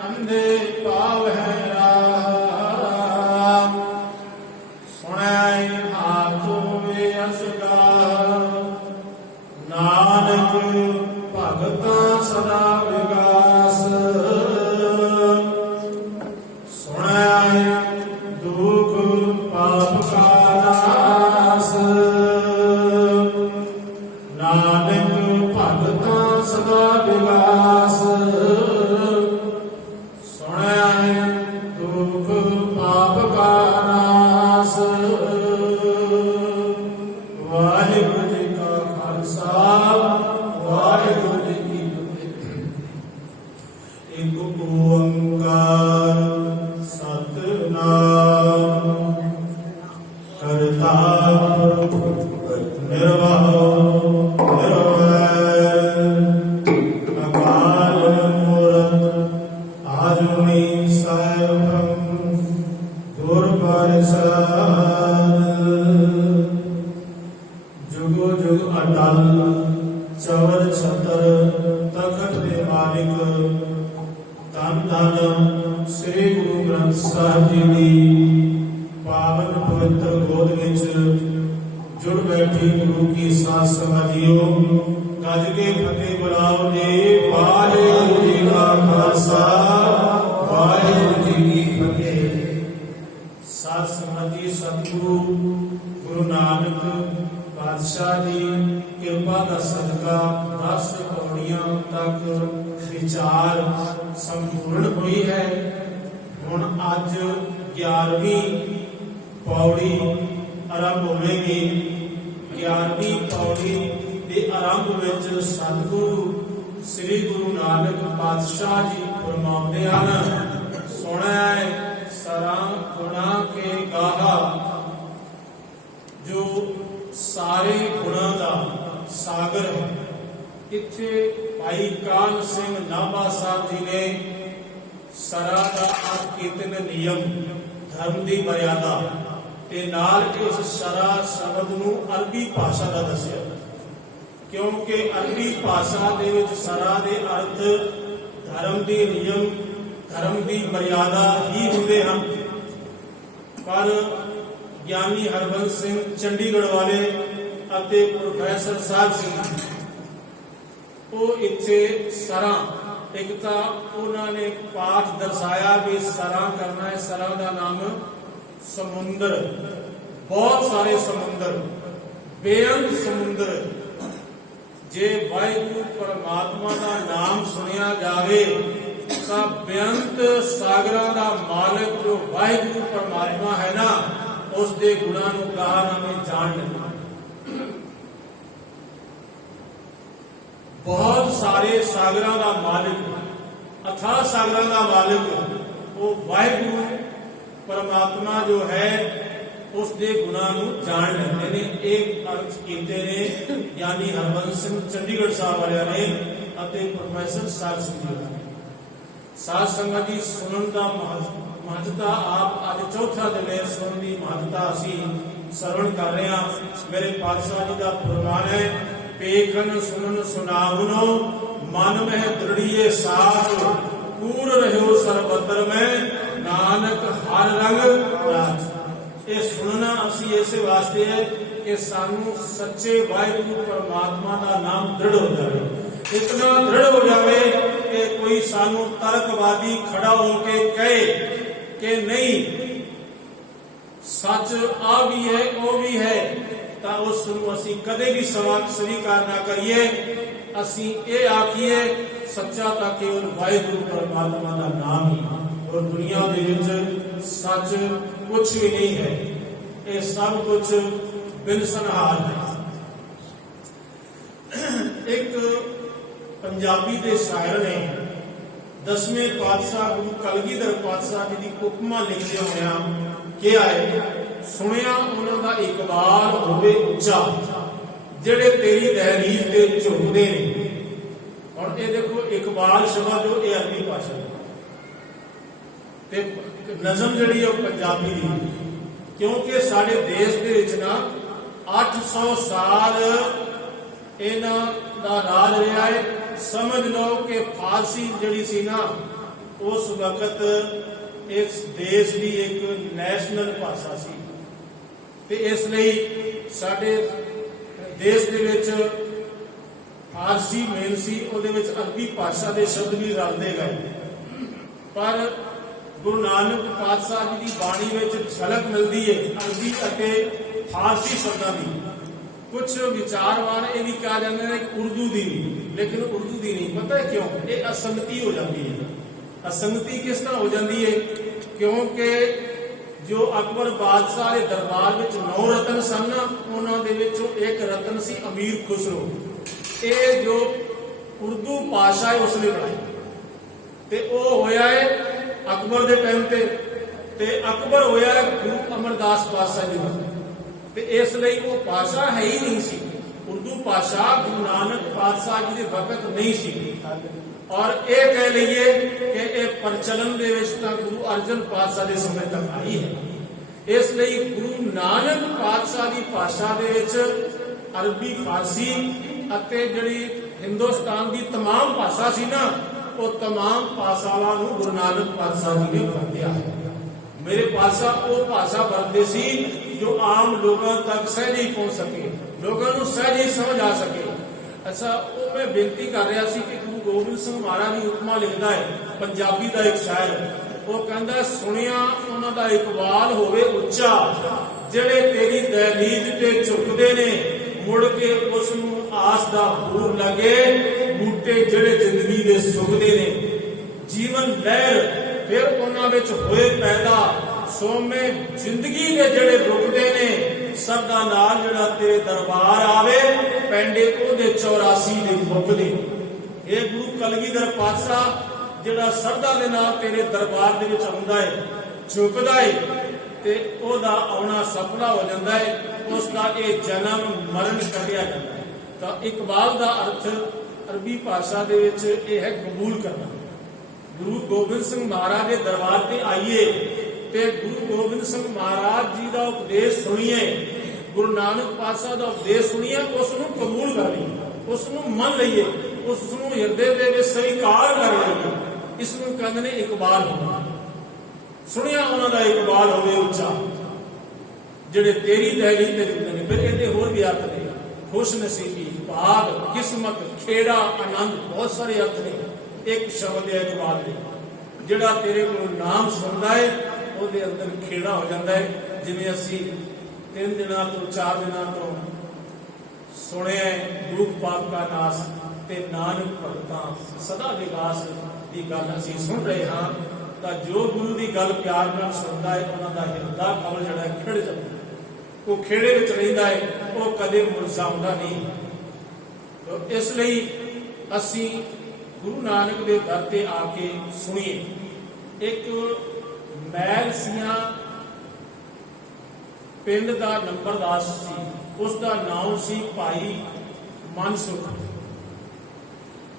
अंधे पाव है राम। सुनै हाथ वे असगार, नानक भगता सदा विगास। सुनै दुख पाप का नास, नानक भगता सदा विगास। सुनै दुख पाप का नास। वाहिगुरु जी का खालसा, वाहिगुरु जी की फतेह। एक ओंकार सतनाम करता पुरख निर्वाह निर्वैर, अकाल मूरत आजुनी सैभम गुर प्रसाद। जुगो जुग अटल चवर छतर तखत दे मालिक, धन धन श्री गुरु ग्रंथ साहिब जी दी पावन पवित्र गोद विच जुड़ बैठी गुरु की साथ समाजियो। गज के फतेह बुलाओ जी। वाहिगुरु जी का खालसा, वाहिगुरु जी की फतेह। साथ समाजी सतगुरु गुरु नानक पातशाह जी किरपा का सदका 10 पौड़ियां तक विचार संपूर्ण हुई है। हुण अज 11वीं पौड़ी आरंभ होगी। 11वीं पौड़ी के आरंभ विच सतगुरु श्री गुरु नानक पातशाह जी फरमाउंदे हन, सुनै सरा गुणा के गाहा। जो सारे गुणा का सागर है। इत्थे भाई कान सिंह नाभा साहब जी ने सरा का अर्थ कीते ने नियम, धर्म की मर्यादा ते नाल इस सरा शब्द नूं अरबी भाषा का दस्या, क्योंकि अरबी भाषा दे विच सरा दे अर्थ धर्म के नियम, धर्म की मर्यादा ही हुंदे हन। पर ज्ञानी हरबंस सिंह चंडीगढ़ वाले ਅਤੇ प्रोफैसर साहब सिंह वो इत्थे सरा, एक तो उन्होंने पाठ दर्शाया भी सरा करना है। सरा का नाम समुंदर, बहुत सारे समुंदर, बेअंत समुंदर। जे वाहिगुरु परमात्मा का नाम सुनिया जावे तो बेअंत सागरां का मालिक जो वाहिगुरु परमात्मा है ना, उसके गुणां नूं कहा नामे जान लेना। बहुत सारे सागरां का मालिक, अथाह सागरां का मालिक वो वाहिगुरु परमात्मा जो है उसके गुणां नूं जान लेंदे ने। एक अर्थ कीते ने ज्ञानी हरबंस सिंह चंडीगढ़ साहब वालियां ने ਅਤੇ प्रोफैसर साहब सिंह जी ने। साध संगत जी सुनन का महत्ता आप अज चौथा दिन है। सुनन की महत्ता असी सरवण कर रहे हैं। मेरे पातशाह जी का फरमान है, पेखन सुनन सुनावनो मन में दृढ़िए साथ, पूर रहो सरबतर में नानक हर रंग राज। ये सुनना असी इस वास्ते है कि सानू सच्चे वाहिगुरु परमात्मा का नाम दृढ़ हो जाए। इतना दृढ़ हो जाए कि कोई सानू तर्कवादी खड़ा होके कहे कि नहीं सच आ भी है वो भी है, तो उसनू असी कदे भी स्वीकार ना करिए। असी ये आखिए सच्चा तो केवल वाहिगुरु परमात्मा का नाम ही, और दुनिया दे विच सच कुछ भी नहीं है। ये सब कुछ बिनसनहार है। एक पंजाबी के शायर ने 10वें पातशाह गुरु कलगीधर पातशाह जी की उपमा लिखते होया क्या है, सुनिया उन्होंने इकबाल होवे उच्चा, जेड़े तेरी दहलीज ते झुकदे ने। और ये देखो इकबाल शब्द जो ये अरबी भाषा ते नज़म जिहड़ी है पंजाबी दी, क्योंकि साडे देश दे विच ना 800 साल इन्हां दा राज रहा है। समझ लो कि फारसी जिहड़ी सी ना उस वक्त इस देश की एक नैशनल भाषा सी ते इसलिए साडे देश दे विच फारसी मेन सी, उहदे विच अरबी भाषा के शब्द भी रलते गए। पर गुरु नानक पातशाह जी की बाणी में झलक मिलती है अरबी अते फारसी शब्दों की। कुछ विचारवान ये भी कहा जाता है उर्दू की, लेकिन उर्दू की नहीं। पता है क्यों? ये असंगति हो जाती है। असंगति किस तरह हो जाती है? क्योंकि जो अकबर बादशाह के दरबार में 9 रतन सन, उन्होंने एक रतन सी अमीर खुसरो। ये जो उर्दू भाषा है उसने बनाई ते वो होया है अकबर के टाइम ते अकबर होया है गुरु अमरदास पातशाह जी ते इसलिए वो भाषा है ही नहीं सी। उर्दू भाषा गुरु नानक पातशाह जी के वक्त नहीं सी। और ये कह लीजिए कि ये प्रचलन दे विच तां गुरु अर्जन पातशाह के समय तक आई है। इसलिए गुरु नानक पातशाह की भाषा दे विच अरबी फारसी अते जिहड़ी हिंदुस्तान की तमाम भाषा सी ना, वो तमाम भाषावां नूं गुरु नानक पातशाह जी ने वरतिया है। मेरे पातशाह वो भाषा वरतदे सी जो आम लोगों तक सहज ही पहुंच सके, लोगों को सहज ही समझ आ सके। अच्छा, वो मैं बेनती कर रहा सी कि गुरु गोबिंद सिंह महाराज जी उपमा लिखता है पंजाबी का एक शायर, वो कहता सुनिया उन्हां दा इकबाल होवे उच्चा, जेड़े तेरी दहलीज ते झुकदे ने, मुड़ के उसनूं आस दा बूर लगे, बूटे जेड़े जिंदगी दे सुखदे ने। जीवन लहर फिर उन्हां विच होए पैदा, सोमे जिंदगी दे जेड़े रुकदे ने, सरदा नाल जेड़ा तेरे दरबार आवे, पैंडे ओदे 84 दे मुकदे। ये गुरु कलगीधर पातशाह जेड़ा सरदा दे नाल तेरे दरबार दे विच आउंदा है, झुकदा है ते ओदा आउणा सफला हो जांदा है, उसका ये जन्म मरण कटिया जाता है। तो इकबाल का अर्थ अरबी भाषा दे विच ये है कबूल करना। गुरु गोबिंद सिंह महाराज के दरबार से आइए ते गुरु गोबिंद सिंह महाराज जी का उपदेश सुनिए, गुरु नानक पातशाह का उपदेश सुनिए, उसनूं कबूल कर लीए, उसनूं मन लीए, उसनूं हिरदे दे विच स्वीकार कर लीए। इसनूं कहंदे ने इकबाल होना। सुनिया उन्हां दा इकबाल होवे उच्चा, जेड़े तेरी दहलीज ते जुड़दे ने। फिर इहदे होर भी अर्थ ने, खुश नसीबी, भाग, किस्मत, खेड़ा, आनंद, बहुत सारे अर्थ ने। एक शब्द है इकबाल दे, जेड़ा तेरे को नाम सुनदा है ਉਹਦੇ अंदर खेड़ा हो जाता है। जिवें असीं 3 दिनों तो 4 दिनों तो सुने गुरु पाक का नास ते नानक भगतां सदा विकास की गल असीं सुन रहे हाँ, तो जो गुरु की गल प्यार नाल सुनदा है उन्हां दा हिरदा कमल जिहड़ा खिड़ जाता है, वो खेड़े विच रहिंदा है, वो कदे मुरझाउंदा नहीं। तो इसलिए असीं गुरु नानक के दर ते आके सुनिए। एक मैल सियां पिंड का नंबरदार सी, उसका नाम सी भाई मनसुख।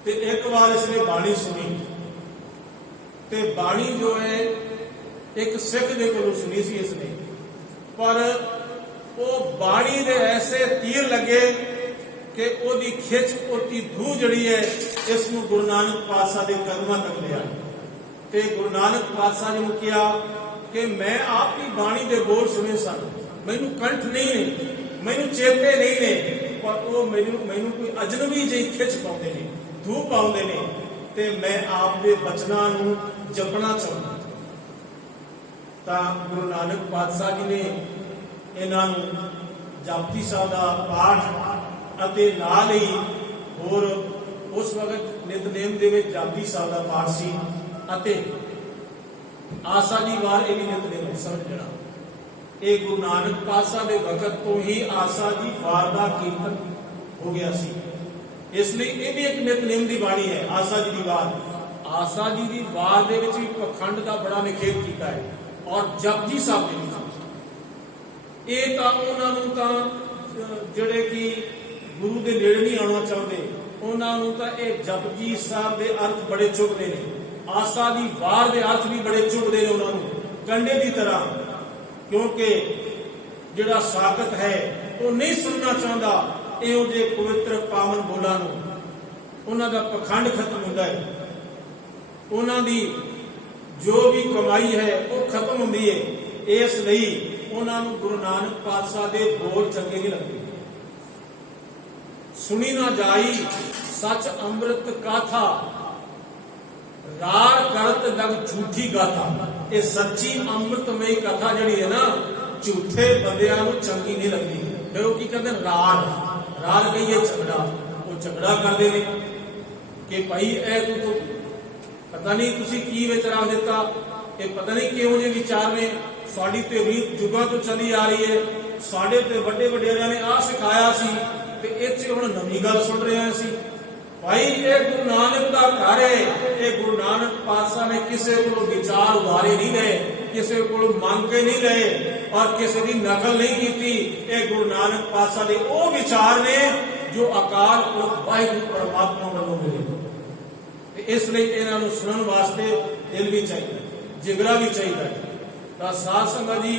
ते एक बार इसने बाणी सुनी, ते बाणी जो है एक सिख दे कोलों सुनी सी इसने, पर वो बाणी दे ऐसे तीर लगे कि ओदी खिच ओदी धू जड़ी है इसनूं गुरु नानक पातशाह के कदमां तक लिया। ते गुरु नानक पातशाह जी ने कहा कि मैं आपकी बाणी के बोल सुने सन, मैनू कंठ नहीं ने, मैनू चेते नहीं ने, पर वो मैनू कोई अजनबी जी खिच पाते ने, धू पाते ने, ते मैं आपके बचनों नूं जपना चाहता। तो गुरु नानक पातशाह जी ने इन्हां नूं जापजी साहब का पाठ अते नाल ही होर उस वक्त नितनेम दे विच जापजी साहब का पाठ सी अते आसा जी वार ये भी नितनेम समझना। ये गुरु नानक पातशाह के वक्त तो ही आसा जी वार का कीर्तन हो गया सी, इसलिए ये भी एक नितनेम की बाणी है आसा जी की वार। आसा जी की वार दे विच भी पखंड का बड़ा निखेध किया है, और जपजी साहब के विच ये तां उन्हां नूं तां जिहड़े कि गुरु के नेड़े नहीं आना चाहते, उन्हां नूं तां ये जपजी साहब के अर्थ बड़े चुभदे ने, आसा की वार के अर्थ भी बड़े चुभदे ने उन्हां नूं कंडे की तरह। क्योंकि जिहड़ा साकत है वो नहीं सुनना चाहता इहो जे पवित्र पावन बोलां नूं, उन्हां दा पखंड खत्म हुंदा है, उन्हां दी जो भी कमाई है वो खत्म होंदी है। इस लई उन्हां नूं गुरु नानक पातशाह दे बोल चंगे नहीं लगते। सुनी ना जाई सच अमृत गाथा, रार करत लग झूठी गाथा। ये सच्ची अमृतमयी कथा जिहड़ी है ना, झूठे बंदियां नूं चंगी नहीं लगती। फिर वो की कहते रार, रार कहिए झगड़ा, वो झगड़ा करते हैं कि भाई ए तू पता नहीं तुसी की विच रख दिता, ये पता नहीं किहों जे विचार ने, साडी ते रीत जुगां तो चली आ रही है, साडे ते वड्डे वडेरियां ने आ सिखाया सी ते इत्थे हुण नवीं गल सुण रहे सी। भाई ये गुरु नानक का घर है, ये गुरु नानक पातशाह ने किसी को विचार उधारे नहीं गए, किसी को मांग के नहीं गए और किसी की नकल नहीं की। ये गुरु नानक पातशाह के वो विचार ने जो अकाल पुरख वाहिगुरू परमात्मा वालों मिले। इसलिए इन्हों सुनने वास्ते दिल भी चाहिए, जिगरा भी चाहिए। तो साध संगत जी,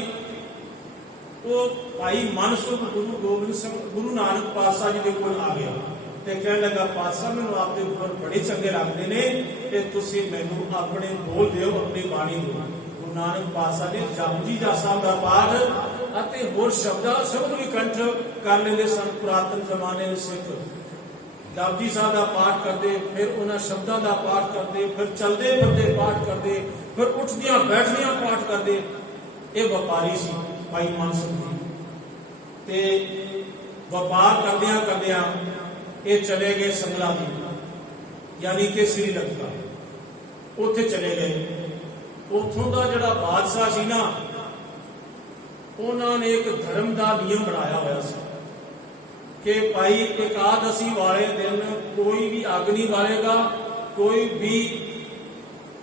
वो भाई मनसुख गुरु गोबिंद सिंह गुरु नानक पातशाह जी के कोल आ गया ते कहने लगा, पातशाह मैनूं आपके ऊपर बड़े चंगे लगते ने ते तुसीं मैनूं अपने बोल दिओ, अपनी बाणी दो। गुरु नानक पातशाह ने जपजी साहिब का पाठ अते होर शब्द भी कंठ कर लेंदे सन। पुरातन जमाने में सिख जपजी साहिब का पाठ करते, फिर उन्हां शब्दों का पाठ करते, फिर चलते फिरते पाठ करते, फिर उठदियां बैठदियां पाठ करते। ये व्यापारी सी भाई मनसुख जी, ते व्यापार करदियां करदियां ये चले गए संगला जी, यानी कि श्रीलंका। उत्थे चले गए। उथों का जिहड़ा बादशाह सी ना, उन्होंने एक धर्म का नियम बनाया हुआ सी कि भाई एकादशी वाले दिन कोई भी अग नहीं बालेगा, कोई भी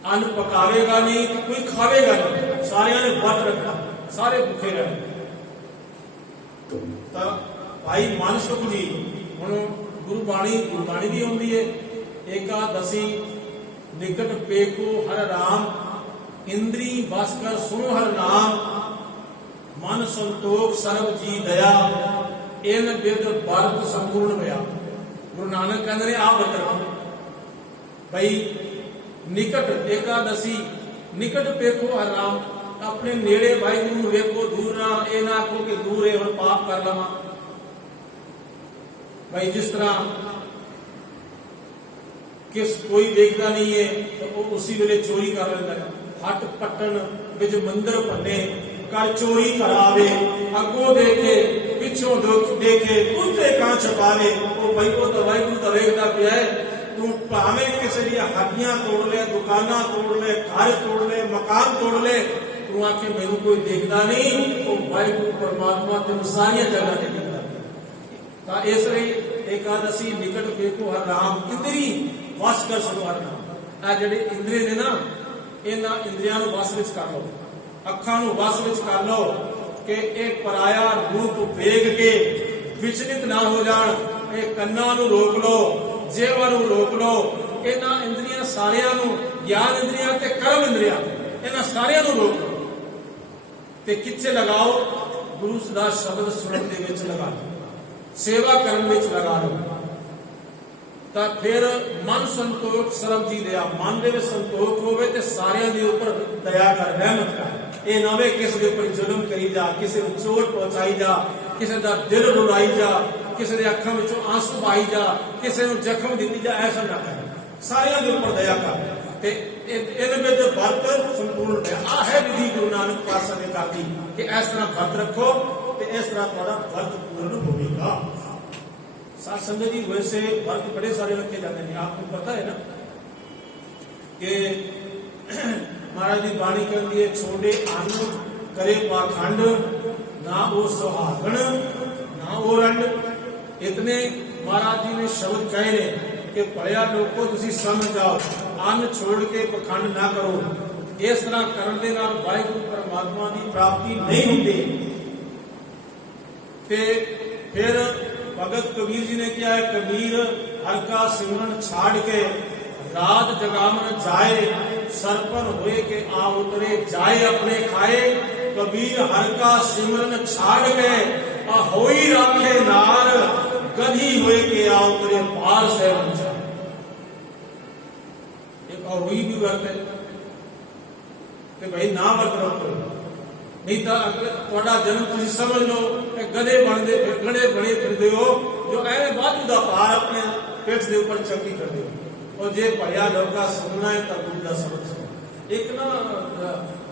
अन्न पकावेगा नहीं, कोई खावेगा नहीं, सारिया ने व्रत रखना, सारे भूखे रहने। तो भाई मनसुख जी हुण गुरबाणी भी आउंदी है, एकादशी निकट पेको हर राम, इंद्री वस कर सुनो हर नाम, मन संतोख सर्व जी दया, इन विद वर्त संपूर्ण होया। गुरु नानक कहते ने आप व्रत रखो भाई, निकट एकादशी निकट पेखो हर राम, अपने नेड़े वाहिगुरू वेखो, दूर ना ये ना आखो कि दूर है हुण पाप कर लवां। भाई जिस तरह किस कोई देखता नहीं है तो वो उसी वेले चोरी कर लेता है। हट पट्टन विच मंदिर भन्ने, कर चोरी करावे, अगों देखे पिछों देखे, कुत्ते कां छपावे। वो भाई वो तो वाहिगुरू तो वेखदा पिया है, तू भावें किसी दी हड्डियां तोड़ ले, दुकाना तोड़ ले, घर तोड़ ले, मकान तोड़ ले, तू आखे मैनू कोई देखता नहीं। वो वाहिगुरू परमात्मा तेन सारिया जगह ते दिखदा। इसलिए एकादशी निकट देखो हर राम, इंद्री वस कर सुनो हर नाम। आ जिहड़े इंद्रिय ने ना, इन्हां इंद्रियां नूं वस विच कर लो, अखां नूं वस विच कर लो कि एक पराया रूप वेख के विचलित ना हो जाण। ये कन्नां नूं रोक लो, जेवा नूं रोक लो। इन्हां इंद्रियां सारियां नूं, ज्ञान इंद्रियां ते कर्म इंद्रियां, इन्हां सारियां नूं रोक लो ते किथे लगाओ, गुरु दा शब्द सुनन दे विच लगा लो, सेवा करन विच लगा लो। तो फिर मन संतोख सर्व जी दया, मन दे विच संतोख होवे ते सारियां दे उपर दया कर, रहमत कर। ये ना वे किसी के उपर जुल्म करी जा, किसी को चोट पहुंचाई जा, किसी का दिल रुलाई जा, किसी के अखां विचों आंसू बहाई जा, किसी को जख्म दिती जा, ऐसा ना कर। सारियां दे उपर दया कर ते इन विच वर्त संपूर्ण है। आ है विधि गुरु नानक पातशाह ने करती कि इस तरह वर्त रखो ते इस तरह तुम्हारा वर्त पूर्ण होगा। साध संगत जी, वैसे वर्त बड़े सारे रखे जाते हैं, आपको पता है ना कि महाराज जी बाणी कहती है, छोड़े अन्न करे पाखंड, ना वो सुहागण ना वो रंड। इतने महाराज जी ने शब्द कहे ने कि भलिया लोगों तुसीं समझ जाओ, अन्न छोड़ के पखंड ना करो। इस तरह करने दे नाल वाहिगुरू परमात्मा की प्राप्ति नहीं होती। ते फिर भगत कबीर जी ने क्या है, कबीर हर का सिमरन छाड़ के रात जगावन जाए, सरपन हुए के आ उतरे जाए अपने खाए। कबीर हर का सिमरन छाड़ के आ होई राखे नार, गधी हुए के आ उतरे पार सेवन जाए। एक और हुई भी वर्त है, कि भाई ना वर्त रखो, नहीं तो ਤੁਹਾਡਾ जन्म तुम समझ लो गधे बनते गधे बने फिरते हो जो एवं वाधू का भार अपने पेट के उपर चंकी करते हो। और जे भया लोका सुनना है तो गुरु का शब्द सुनो। एक ना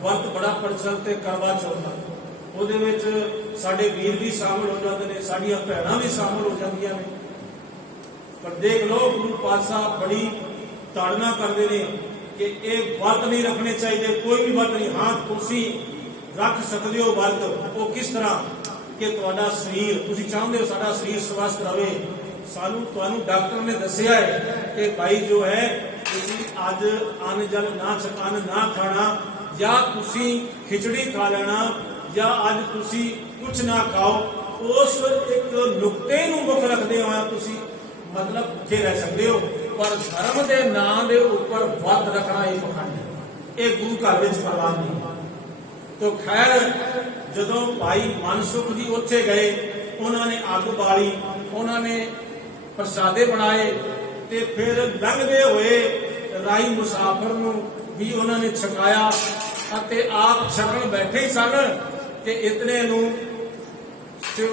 वर्त बड़ा प्रचलित है करवा चौथ का, ਉਹਦੇ ਵਿੱਚ ਸਾਡੇ ਵੀਰ ਵੀ ਸ਼ਾਮਲ ਹੋ ਜਾਂਦੇ ਨੇ, ਸਾਡੀਆਂ ਭੈਣਾਂ ਵੀ ਸ਼ਾਮਲ ਹੋ ਜਾਂਦੀਆਂ ਨੇ। ਪਰ ਦੇਖ ਲਓ ਗੁਰੂ ਪਾਤਸ਼ਾਹ ਬੜੀ ਤਾੜਨਾ ਕਰਦੇ ਨੇ ਕਿ ਇਹ ਵਰਤ ਨਹੀਂ ਰੱਖਣੇ ਚਾਹੀਦੇ, ਕੋਈ ਵੀ ਵਰਤ ਨਹੀਂ। ਹਾਂ ਤੁਸੀਂ ਰੱਖ ਸਕਦੇ ਹੋ ਵਰਤ, ਉਹ ਕਿਸ ਤਰ੍ਹਾਂ ਕਿ ਤੁਹਾਡਾ ਸਰੀਰ, ਤੁਸੀਂ ਚਾਹੁੰਦੇ ਹੋ ਸਾਡਾ ਸਰੀਰ ਸਵਸਥ ਰਹੇ, ਸਾਨੂੰ ਤੁਹਾਨੂੰ ਡਾਕਟਰ ਨੇ ਦੱਸਿਆ ਹੈ ਕਿ ਭਾਈ ਜੋ ਹੈ ਤੁਸੀਂ ਅੱਜ ਅੰਨ ਜਲ ਨਾ ਖਾਣਾ, ਜਾਂ ਤੁਸੀਂ ਖਿਚੜੀ ਖਾ ਲੈਣਾ, ਜਾਂ ਅੱਜ ਤੁਸੀਂ ਕੁਝ ਨਾ ਖਾਓ। ਉਸ ਇੱਕ ਨੁਕਤੇ ਨੂੰ ਮੁੱਖ ਰੱਖਦੇ ਹੋਇਆ ਤੁਸੀਂ ਮਤਲਬ ਭੁੱਖੇ ਰਹਿ ਸਕਦੇ ਹੋ, ਪਰ ਧਰਮ ਦੇ ਨਾਂ ਦੇ ਉੱਪਰ ਵਰਤ ਰੱਖਣਾ ਇਹ ਪਖੰਡ ਹੈ, ਇਹ ਗੁਰੂ ਘਰ ਵਿੱਚ ਪ੍ਰਵਾਨ ਨਹੀਂ। तो खैर ਜਦੋਂ ਭਾਈ ਮਨਸੁਖ ਜੀ ਉੱਥੇ ਗਏ, ਉਹਨਾਂ ਨੇ ਅੱਗ ਬਾਲੀ, ਉਹਨਾਂ ਨੇ ਪ੍ਰਸ਼ਾਦੇ ਬਣਾਏ ਤੇ ਫਿਰ ਲੰਘਦੇ ਹੋਏ ਰਾਈ ਮੁਸਾਫਰ ਨੂੰ ਵੀ ਉਹਨਾਂ ਨੇ ਛਕਾਇਆ ਅਤੇ ਆਪ ਛਕਣ ਬੈਠੇ ਹੀ ਸਨ ਕਿ ਇਤਨੇ ਨੂੰ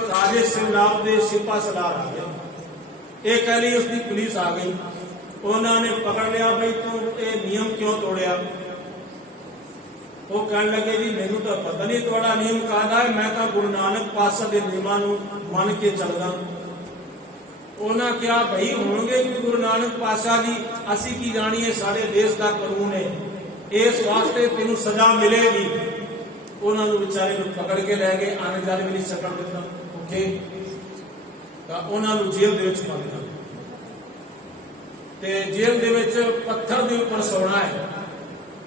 ਰਾਜੇ ਸਿੰਘਲਾਬ ਦੇ ਸਿਪਾ ਸਲਾਰ ਆ ਗਏ। ਇਹ ਕਹਿ ਲਈ ਉਸਦੀ ਪੁਲਿਸ ਆ ਗਈ, ਉਹਨਾਂ ਨੇ ਪਕੜ ਲਿਆ, ਬਈ ਤੂੰ ਇਹ ਨਿਯਮ ਕਿਉਂ ਤੋੜਿਆ। ਉਹ ਕਹਿਣ ਲੱਗੇ ਜੀ ਮੈਨੂੰ ਤਾਂ ਪਤਾ ਨਹੀਂ ਤੁਹਾਡਾ ਨਿਯਮ ਕਾਹਦਾ ਹੈ, ਮੈਂ ਤਾਂ ਗੁਰੂ ਨਾਨਕ ਪਾਤਸ਼ਾਹ ਦੇ ਨਿਯਮਾਂ ਨੂੰ ਮੰਨ ਕੇ ਚੱਲਦਾ। ਉਹਨਾਂ ਕਿਹਾ ਭਈ ਹੋਣਗੇ ਕਿ ਗੁਰੂ ਨਾਨਕ ਪਾਤਸ਼ਾਹ ਜੀ, ਅਸੀਂ ਕੀ ਜਾਣੀਏ, ਸਾਡੇ ਦੇਸ਼ ਦਾ ਕਾਨੂੰਨ ਹੈ, ਇਸ ਵਾਸਤੇ ਤੈਨੂੰ ਸਜ਼ਾ ਮਿਲੇਗੀ। ਉਹਨਾਂ ਨੂੰ ਵਿਚਾਰੇ ਨੂੰ ਪਕੜ ਕੇ ਲੈ ਗਏ, ਆਣੇ ਜਾਣੇ ਵੀ ਨਹੀਂ ਸਕਣ ਦਿੱਤਾ, ਓਕੇ ਤਾਂ ਉਹਨਾਂ ਨੂੰ ਜੇਲ੍ਹ ਦੇ ਵਿੱਚ ਬੰਦ ਕਰ ਤੇ ਜੇਲ੍ਹ ਦੇ ਵਿੱਚ ਪੱਥਰ ਦੇ ਉੱਪਰ ਸੌਣਾ ਹੈ,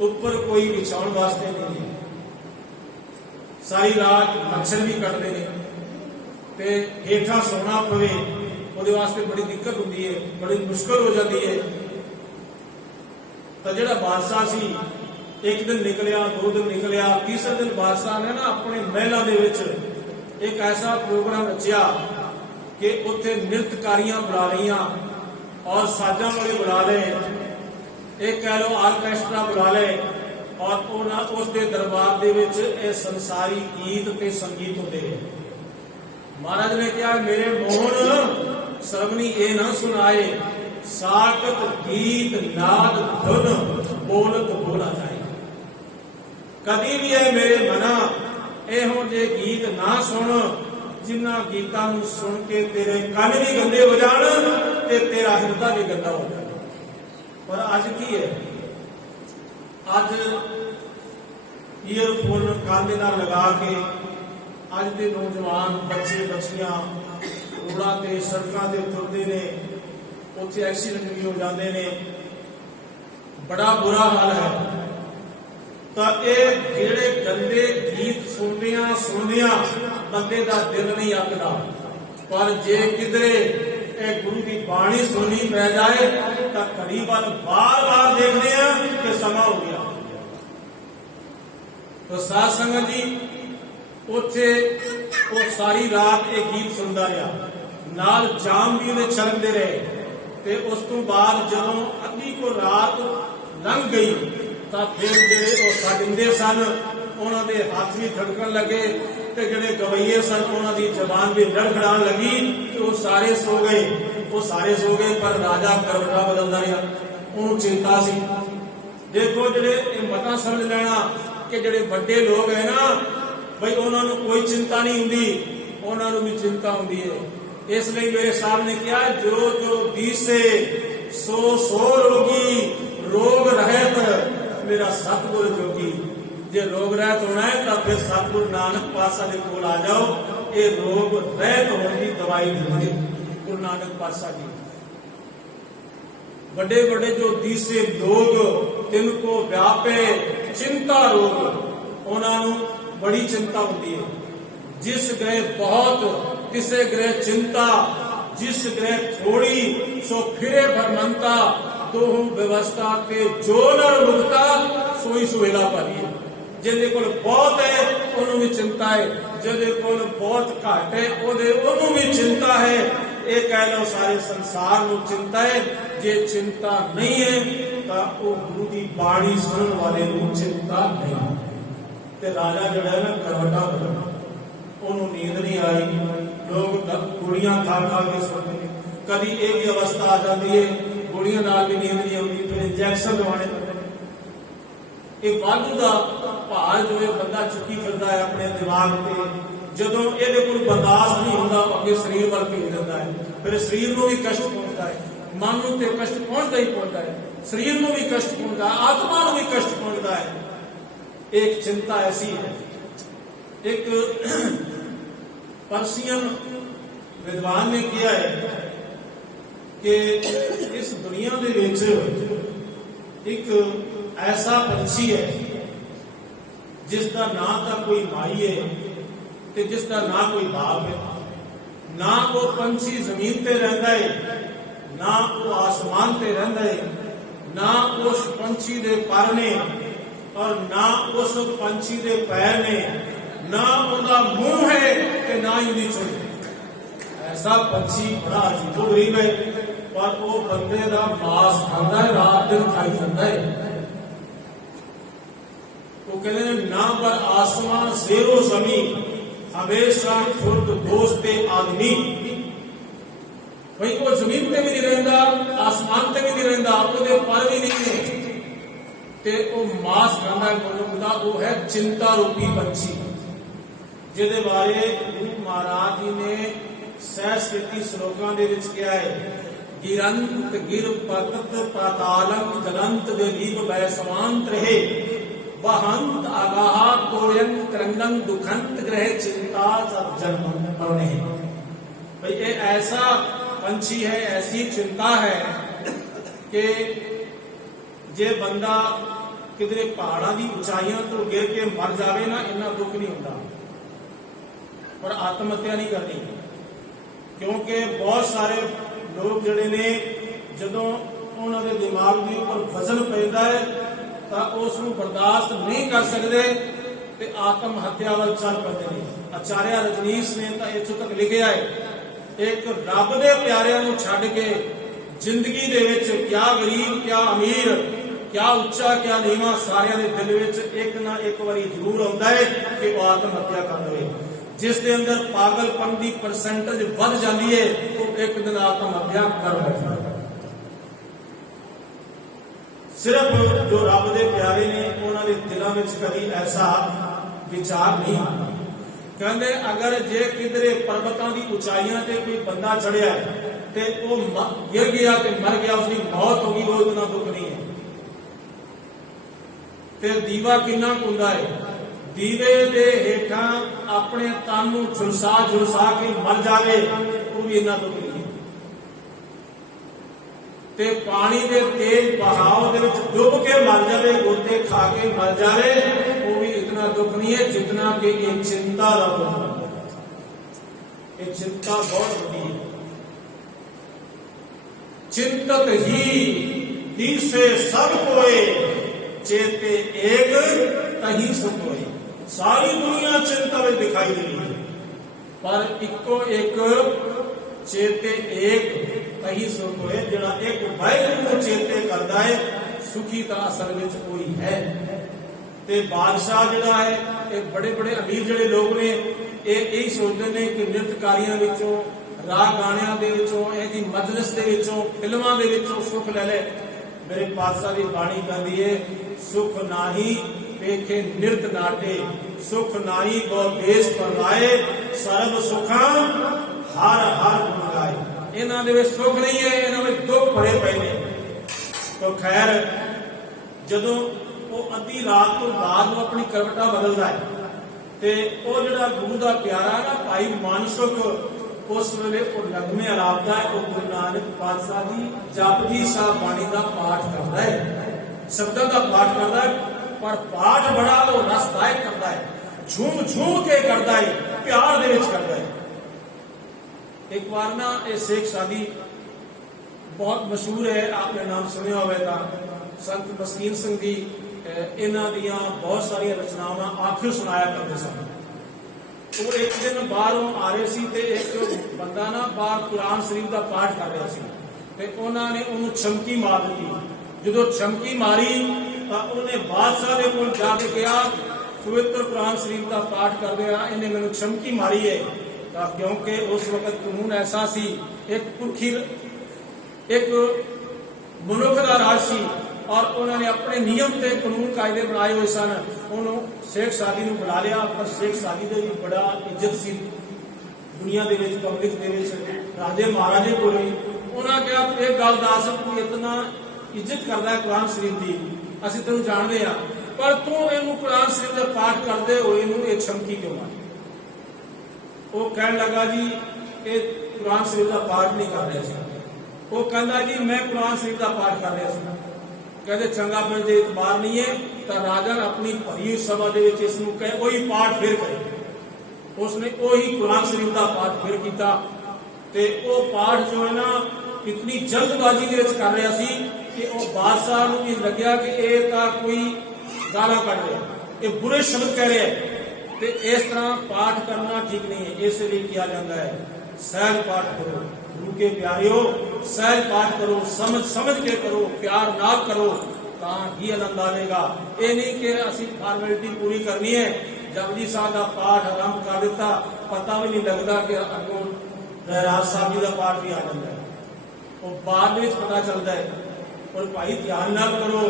ਉੱਪਰ ਕੋਈ ਵਿਛਾਉਣ ਵਾਸਤੇ ਨਹੀਂ। ਸਾਰੀ ਰਾਤ ਮੱਛਰ ਵੀ ਕੱਟਦੇ ਨੇ ਤੇ ਹੇਠਾਂ ਸੌਣਾ ਪਵੇ ਉਹਦੇ ਵਾਸਤੇ ਬੜੀ ਦਿੱਕਤ ਹੁੰਦੀ ਹੈ, ਬੜੀ ਮੁਸ਼ਕਲ ਹੋ ਜਾਂਦੀ ਹੈ। ਤਾਂ ਜਿਹੜਾ ਬਾਦਸ਼ਾਹ ਸੀ, ਇੱਕ ਦਿਨ ਨਿਕਲਿਆ, 2 ਦਿਨ ਨਿਕਲਿਆ, ਤੀਸਰੇ ਦਿਨ ਬਾਦਸ਼ਾਹ ਨੇ ਨਾ ਆਪਣੇ ਮਹਿਲਾਂ ਦੇ ਵਿੱਚ ਇੱਕ ਐਸਾ ਪ੍ਰੋਗਰਾਮ ਰਚਿਆ ਕਿ ਉੱਥੇ ਨਿਰਤਕਾਰੀਆਂ ਬੁਲਾ ਲਈਆਂ ਔਰ ਸਾਜ਼ਾਂ ਵਾਲੇ ਬੁਲਾ ਲਏ, एक कह लो आर्केस्ट्रा बुला ले, और उस दे दरबार दे विच ये संसारी गीत ते संगीत होते हैं। महाराज ने कहा मेरे मोहन सरवनी ये ना सुनाए, साकत गीत नाद धुन बोलत बोला जाए। कदी भी है मेरे मना एहो जे गीत ना सुन, जिन्हां गीतां नूं सुन के तेरे कंन भी गंदे हो जाण ते तेरा हिरदा भी गंदा हो जाए। पर अज की है, अज ईयरफोन कान दे नाल लगा के अज के नौजवान बच्चे बच्चियां रोडां ते सड़कां ते तुरदे ने, उत्थे एक्सीडेंट भी हो जाते ने, बड़ा बुरा हाल है। तो ये जेड़े गंदे गीत सुनदियां बंदे दा दिल नहीं अकदा, पर जे किधरे गुरु की बाणी सुनी पै जाए तो घड़ी वाल बार बार देखने कि समा हो गया। तो साध संगत जी उत्थे वो सारी रात एक गीत सुनता रहा, नाल जाम भी उन्हें छलकते रहे। ते उस तो बाद जदों अद्धी को रात लंघ गई तो फिर जेडे वो साडिंदे सन उन्हां दे हाथ भी धड़कन लगे ते जेडे गवैये सन उन्हां दी जबान भी लड़खड़ाण लगी ते वो सारे सो गए। वो सारे सो गए पर राजा करवटा बदलदा रहा, उन्होंने चिंता सी। देखो जेडे मता समझ लेना कि जेडे बड़े लोग है ना बई उन्होंने कोई चिंता नहीं हुंदी, उन्होंने भी चिंता हुंदी है। इसलिए मेरे साहब ने कहा जो जो दिसे सो सो रोगी, रोग रहत मेरा सतगुर जोगी। जे रोग रहत होना है तो फिर सतगुरु नानक पातशाह के कोल आ जाओ, ये रोग रहत होने की दवाई देंगे गुरु नानक पातशाह जी। बड़े बड़े जो दिसे लोग तिनको व्यापे चिंता रोग, उन्होंने बड़ी चिंता होती है। जिस ग्रह बहुत तिसे ग्रह चिंता, जिस ग्रह थोड़ी सो फिरे भरमंता, तो व्यवस्था के जो नर मुक्ता सोई सुहेला पाली। जिंदे कोल बहुत है उन्होंने भी चिंता है, जिंदे कोल बहुत घट है उन्होंने भी चिंता है। ये कह लो सारे संसार को चिंता है। जे चिंता नहीं है तो गुरु की बाणी सुनने वाले को चिंता नहीं। ਤੇ ਰਾਜਾ ਜਿਹੜਾ ਹੈ ਨਾ ਕਰਵਟਾਂ ਬਦਲਣਾ, ਉਹਨੂੰ ਨੀਂਦ ਨਹੀਂ ਆਈ। ਲੋਕ ਗੋਲੀਆਂ ਖਾ ਖਾ ਕੇ ਸੌਂਦੇ ਨੇ। ਕਦੀ ਇਹ ਵੀ ਅਵਸਥਾ ਆ ਜਾਂਦੀ ਹੈ ਗੋਲੀਆਂ ਨਾਲ ਵੀ ਨੀਂਦ ਨਹੀਂ ਆਉਂਦੀ, ਫਿਰ ਇੰਜੈਕਸ਼ਨ ਲਵਾਉਣੇ ਪੈਂਦੇ ਨੇ। ਇਹ ਵਾਧੂ ਦਾ ਭਾਰ ਜੋ ਇਹ ਬੰਦਾ ਚੁੱਕੀ ਫਿਰਦਾ ਹੈ ਆਪਣੇ ਦਿਮਾਗ ਤੇ, ਜਦੋਂ ਇਹਦੇ ਕੋਲ ਬਰਦਾਸ਼ਤ ਨਹੀਂ ਹੁੰਦਾ ਅੱਗੇ ਸਰੀਰ ਵੱਲ ਭੇਜ ਦਿੰਦਾ ਹੈ। ਫਿਰ ਸਰੀਰ ਨੂੰ ਵੀ ਕਸ਼ਟ ਪਹੁੰਚਦਾ ਹੈ, ਮਨ ਨੂੰ ਤੇ ਕਸ਼ਟ ਪਹੁੰਚਦਾ ਹੀ ਪਹੁੰਚਦਾ ਹੈ, ਸਰੀਰ ਨੂੰ ਵੀ ਕਸ਼ਟ ਪਹੁੰਚਦਾ ਹੈ, ਆਤਮਾ ਨੂੰ ਵੀ ਕਸ਼ਟ ਪਹੁੰਚਦਾ ਹੈ। एक चिंता ऐसी है। एक पर्शियन विद्वान ने किया है कि इस दुनिया दे विच एक ऐसा पंछी है जिसका ना तो कोई माई है ते जिसका ना कोई बाप है। ना वो पंछी जमीन पे रहता है, ना वो आसमान पे रहता है, ना उस पंछी दे पर ने और ना उस पंछी दे पैर ने, ना उनका मुंह है ते ना ही नीचे। ऐसा पंछी बड़ा अजीबो गरीब है, पर वो बंदे का मांस खाता है, रात दिन खाई जाता है। वो कहते हैं ना पर आसमान जेरो जमीन हमेशा खुद दोस्ते आदमी। भाई वो जमीन पे भी नहीं रहता, आसमान पे भी नहीं रहता, वो पर भी नहीं है ते वो मांस खाता है। बोलूंगा वो है चिंता रूपी पंछी, जिहदे बारे गुरु महाराज जी ने सहस्कृति श्लोकां दे विच कहा है, गिरंत गिर पतत पातालम जलंत दीप वैसवांत रहे वहंत आगाह कोयंत क्रंदन दुखंत ग्रह चिंता सब जन्म परणे। भाई ये ऐसा पंछी है, ऐसी चिंता है कि जे बंदा किधरे पहाड़ा की ऊंचाइयां तो गिर के मर जाए ना, इन्ना दुख नहीं होता, पर आत्महत्या नहीं करनी। क्योंकि बहुत सारे लोग जिहड़े ने जदों उन्होंने दिमाग के ऊपर वजन पैदा है तो उसनूं बर्दाश्त नहीं कर सकते ते आत्महत्या वल चल पैंदे ने। आचार्य रजनीश ने तो इत्थों तक लिखिया है, एक रब दे प्यारिਆਂ ਨੂੰ ਛੱਡ के जिंदगी दे विच क्या गरीब क्या अमीर, क्या उच्चा क्या नीवा, सारिਆਂ ਦੇ दिल विच एक ना एक बारी जरूर आउंदा है कि वो आत्महत्या कर लवे। जिस दे अंदर पागलपन की परसेंटेज वध जाती है वो एक दिन आत्महत्या कर बैठता है। सिर्फ जो रब दे प्यारे ने उन्होंने दिलों में कभी ऐसा विचार नहीं आता। कहते अगर जे किधरे पर्वतों की ऊंचाइयां ते कोई बंदा चढ़िया ते वो गिर गया ते मर गया, उसकी मौत होगी, वो इतना दुख नहीं है। ते दीवा किन्ना कुंदा है, दीवे दे हेठा अपने तन नूं झुलसा झुलसा के मर जावे, वो भी इतना दुख नहीं है। ते पानी दे तेज बहाव दे विच डुब के मर जावे, गोते खा के मर जावे, वो भी इतना दुख नहीं है जितना कि ये चिंता का दुख है। ये चिंता बहुत बड़ी है। चिंतत ही से सब कोई चेते एक तही सुख होए। सारी दुनिया चिंता में दिखाई दे रही है, पर इको एक चेते एक तही सुख होए, जिहड़ा एक वाहिगुरू चेते करदा है, सुखी तो असल में कोई है। ते बादशाह जिहड़ा है, एक बड़े बड़े अमीर जिहड़े लोग ने, यही सोचते हैं कि नृत्यकारियों विचों, राग गाणियां दे विचों, इहदी मजलिस दे विचों, फिल्मां दे विचों सुख ले ले। मेरे पातशाह की बाणी कहती है, सुख नाही पेखे नृत नाटे, सुख नाही गो देश परवाए, सर्व सुखा हर हर गुण गाए। इन्हां दे विच सुख नहीं है, इन्हां विच दुख भरे पए ने। तो खैर जदों वो अद्धी रात तो बाद वो अपनी करवटा बदलता है ते वो जिहड़ा गुरु का प्यारा ना भाई मानसुख, उस वेले वो नगमे आलापदा है, वो गुरु नानक पातशाह की जपजी साहब बाणी का पाठ करता है, शब्दों का पाठ करता है, पर पाठ बड़ा वो रसदायक करता है, झूम झूम के करता है, प्यार दे विच करता है। एक बार ना ये शेख सादी बहुत मशहूर है, आपने नाम सुनिया होगा, संत मस्कीन सिंह जी इन्हां दियां बहुत सारिया रचनावां आखिर सुनाया करते सन। वो एक दिन बाहरों आ रहे सी ते एक बंदा ना बाहर कुरान शरीफ का पाठ कर रहा सी ते उन्होंने उन्हें चमकी मार दी। जो चमकी मारी तो उन्हें बादशाह के कोल जाके कहा पवित्र कुरान शरीफ का पाठ कर रहा इन्हें मैंने चमकी मारी है क्योंकि उस वक्त कानून ऐसा सी एक पुरखी एक मनुख का राज सी और उन्होंने अपने नियम ते कानून कायदे बनाए हुए सन। उन्होंने शेख सादी को बुला लिया पर शेख सादी का भी बड़ा इज्जत सी दुनिया के पब्लिक के राजे महाराजे को भी उन्होंने कहा एक गल दस तू इतना इज्जत करता है कुरान शरीफ की असं तेन जानते हैं पर तू इन कुरान शरीफ का पाठ करते हुए एक चमकी क्यों मारी। वो कह लगा जी ये कुरान शरीफ का पाठ नहीं कर रहे वो कहना जी मैं कुरान शरीफ का पाठ कर रहा कहते चंगा फिर जो इतबार नहीं है तो राजा ने अपनी भरी सभा के वही पाठ फिर करे उसने वही कुरान शरीफ का पाठ फिर किया ते वो पाठ जो है ना इतनी जल्दबाजी के कर रहा सी कि वो बादशाह को भी लग्या कि ये कोई गाला कढ़ रहा ये बुरे शब्द कह रहे हैं ते इस तरह पाठ करना ठीक नहीं है। इसलिए किया जाता है सहज पाठ करो गुरु के प्यारियो सहज पाठ करो समझ समझ के करो प्यार ना करो ता ही आनंद आएगा। ये नहीं कि असी फॉर्मेलिटी पूरी करनी है जपजी साहब का पाठ आरंभ कर दिता पता भी नहीं लगता कि अगों रहराज साहब जी का पाठ भी आ जाता है वो बाद में पता चलता है। और भाई ध्यान ना करो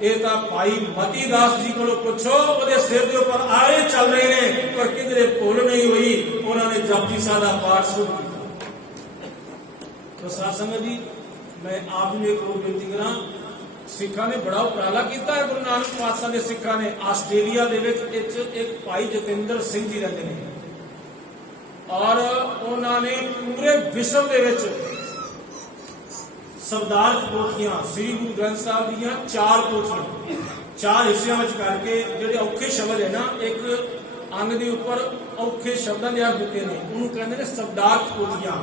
ये तो भाई मती दास जी को पूछो वो सिर के ऊपर आए चल रहे हैं पर किधरे भूल नहीं हुई उन्होंने जपजी साहब का पाठ शुरू किया। तो सत्संग जी मैं आप जी एक और बेनती करा सिखा ने बड़ा उपराला किया है गुरु नानक पातशाह ने सिखा ने आस्ट्रेलिया एक भाई जतिंदर सिंह जी रहते हैं और उन्होंने पूरे विश्व के शब्दार्थ पोथियां श्री गुरु ग्रंथ साहब दी 4 पोथियां 4 हिस्सों में करके जो औखे शब्द है ना एक अंग के उपर औखे शब्दों के अर्थ दिते हैं उन्होंने कहते हैं शब्दार्थ पोथियां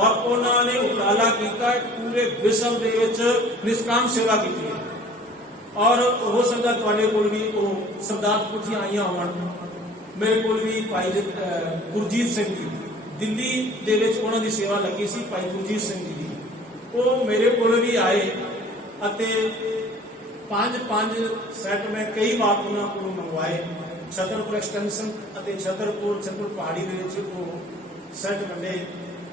और उन्होंने उपराला किया पूरे विश्व के निष्काम सेवा की है और हो सकता थोड़े को भी वो शब्दार्थ पोथियां आई हो मेरे को भी भाई गुरजीत सिंह जी दिल्ली के उन्होंने सेवा लगी सी भाई गुरजीत सिंह जी वो मेरे को भी आए अते 5 सैट मैं कई बार उन्होंने मंगवाए छतरपुर एक्सटेंशन अते छतरपुर पहाड़ी के सैट बने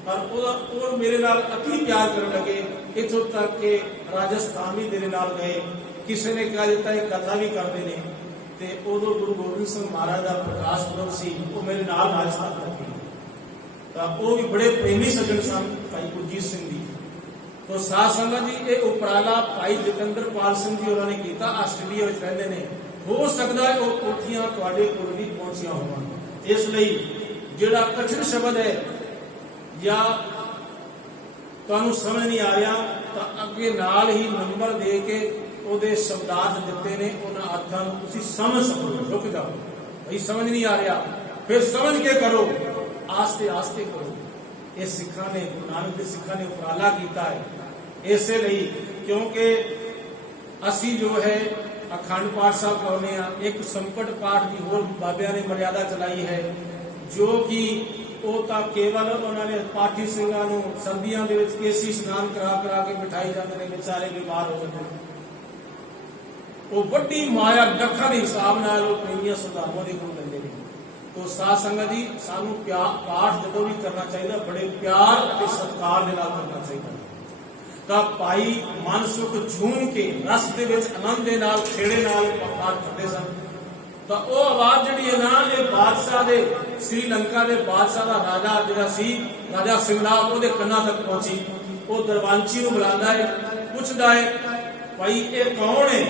और मेरे नाल अति प्यार करने लगे इतों तक के राजस्थान भी मेरे नाल गए किसी ने कहा जाता है कथा भी करते हैं ते उदों गुरु गोबिंद सिंह महाराज का प्रकाश पुरब सी वो मेरे नाल राजस्थान तक गए तो वो भी बड़े प्रेमी सज्जन सन भाई गुरजीत सिंह जी। तो साध संगत जी ये उपराला भाई जतिंदर पाल सिंह जी उन्होंने किया आस्ट्रेलिया में रहते हैं हो सकता है वो पोथियां तुहाडे कोल भी पहुंचिया होवन इसलिए जिहड़ा कठिन शब्द है या तुहानू समझ नहीं आ रहा तो अगे नाल ही नंबर दे के ਉਹਦੇ शब्दार्थ दिते ने उन्होंने अर्थों को तुसीं समझ सको रुक जाओ भाई समझ नहीं आ रहा फिर समझ के करो आस्ते आस्ते करो। ये सिखा ने गुरु नानक देव सिखा ने उपराला किया है इसलिए क्योंकि असी जो है अखंड पाठ साहब कहने एक संकट पाठ की होर बाबिया ने मर्यादा चलाई है जो कि केवल उन्होंने पाठी सिंह सर्दियों के केसी स्नान करा करा के बिठाई जाते हैं बेचारे बीमार हो जाते हैं वो वड्डी माया डखा के हिसाब नाल प्रेमिया सुधारों के गुण लेंगे हैं। तो साध संगत जी सानू पाठ जो भी करना चाहिए बड़े प्यार और सत्कार के नाल करना चाहिए तो भाई मन सुख झूम के रस के आनंद के नाल खेड़े नाल पाठ करते सन तो वो आवाज जी है ना ये बादशाह के श्रीलंका के बादशाह का राजा जो सी राजा सिंगनाथ वो कन्ना तक पहुंची वो दरबांची को बुलाता है पूछता है भाई ये कौन है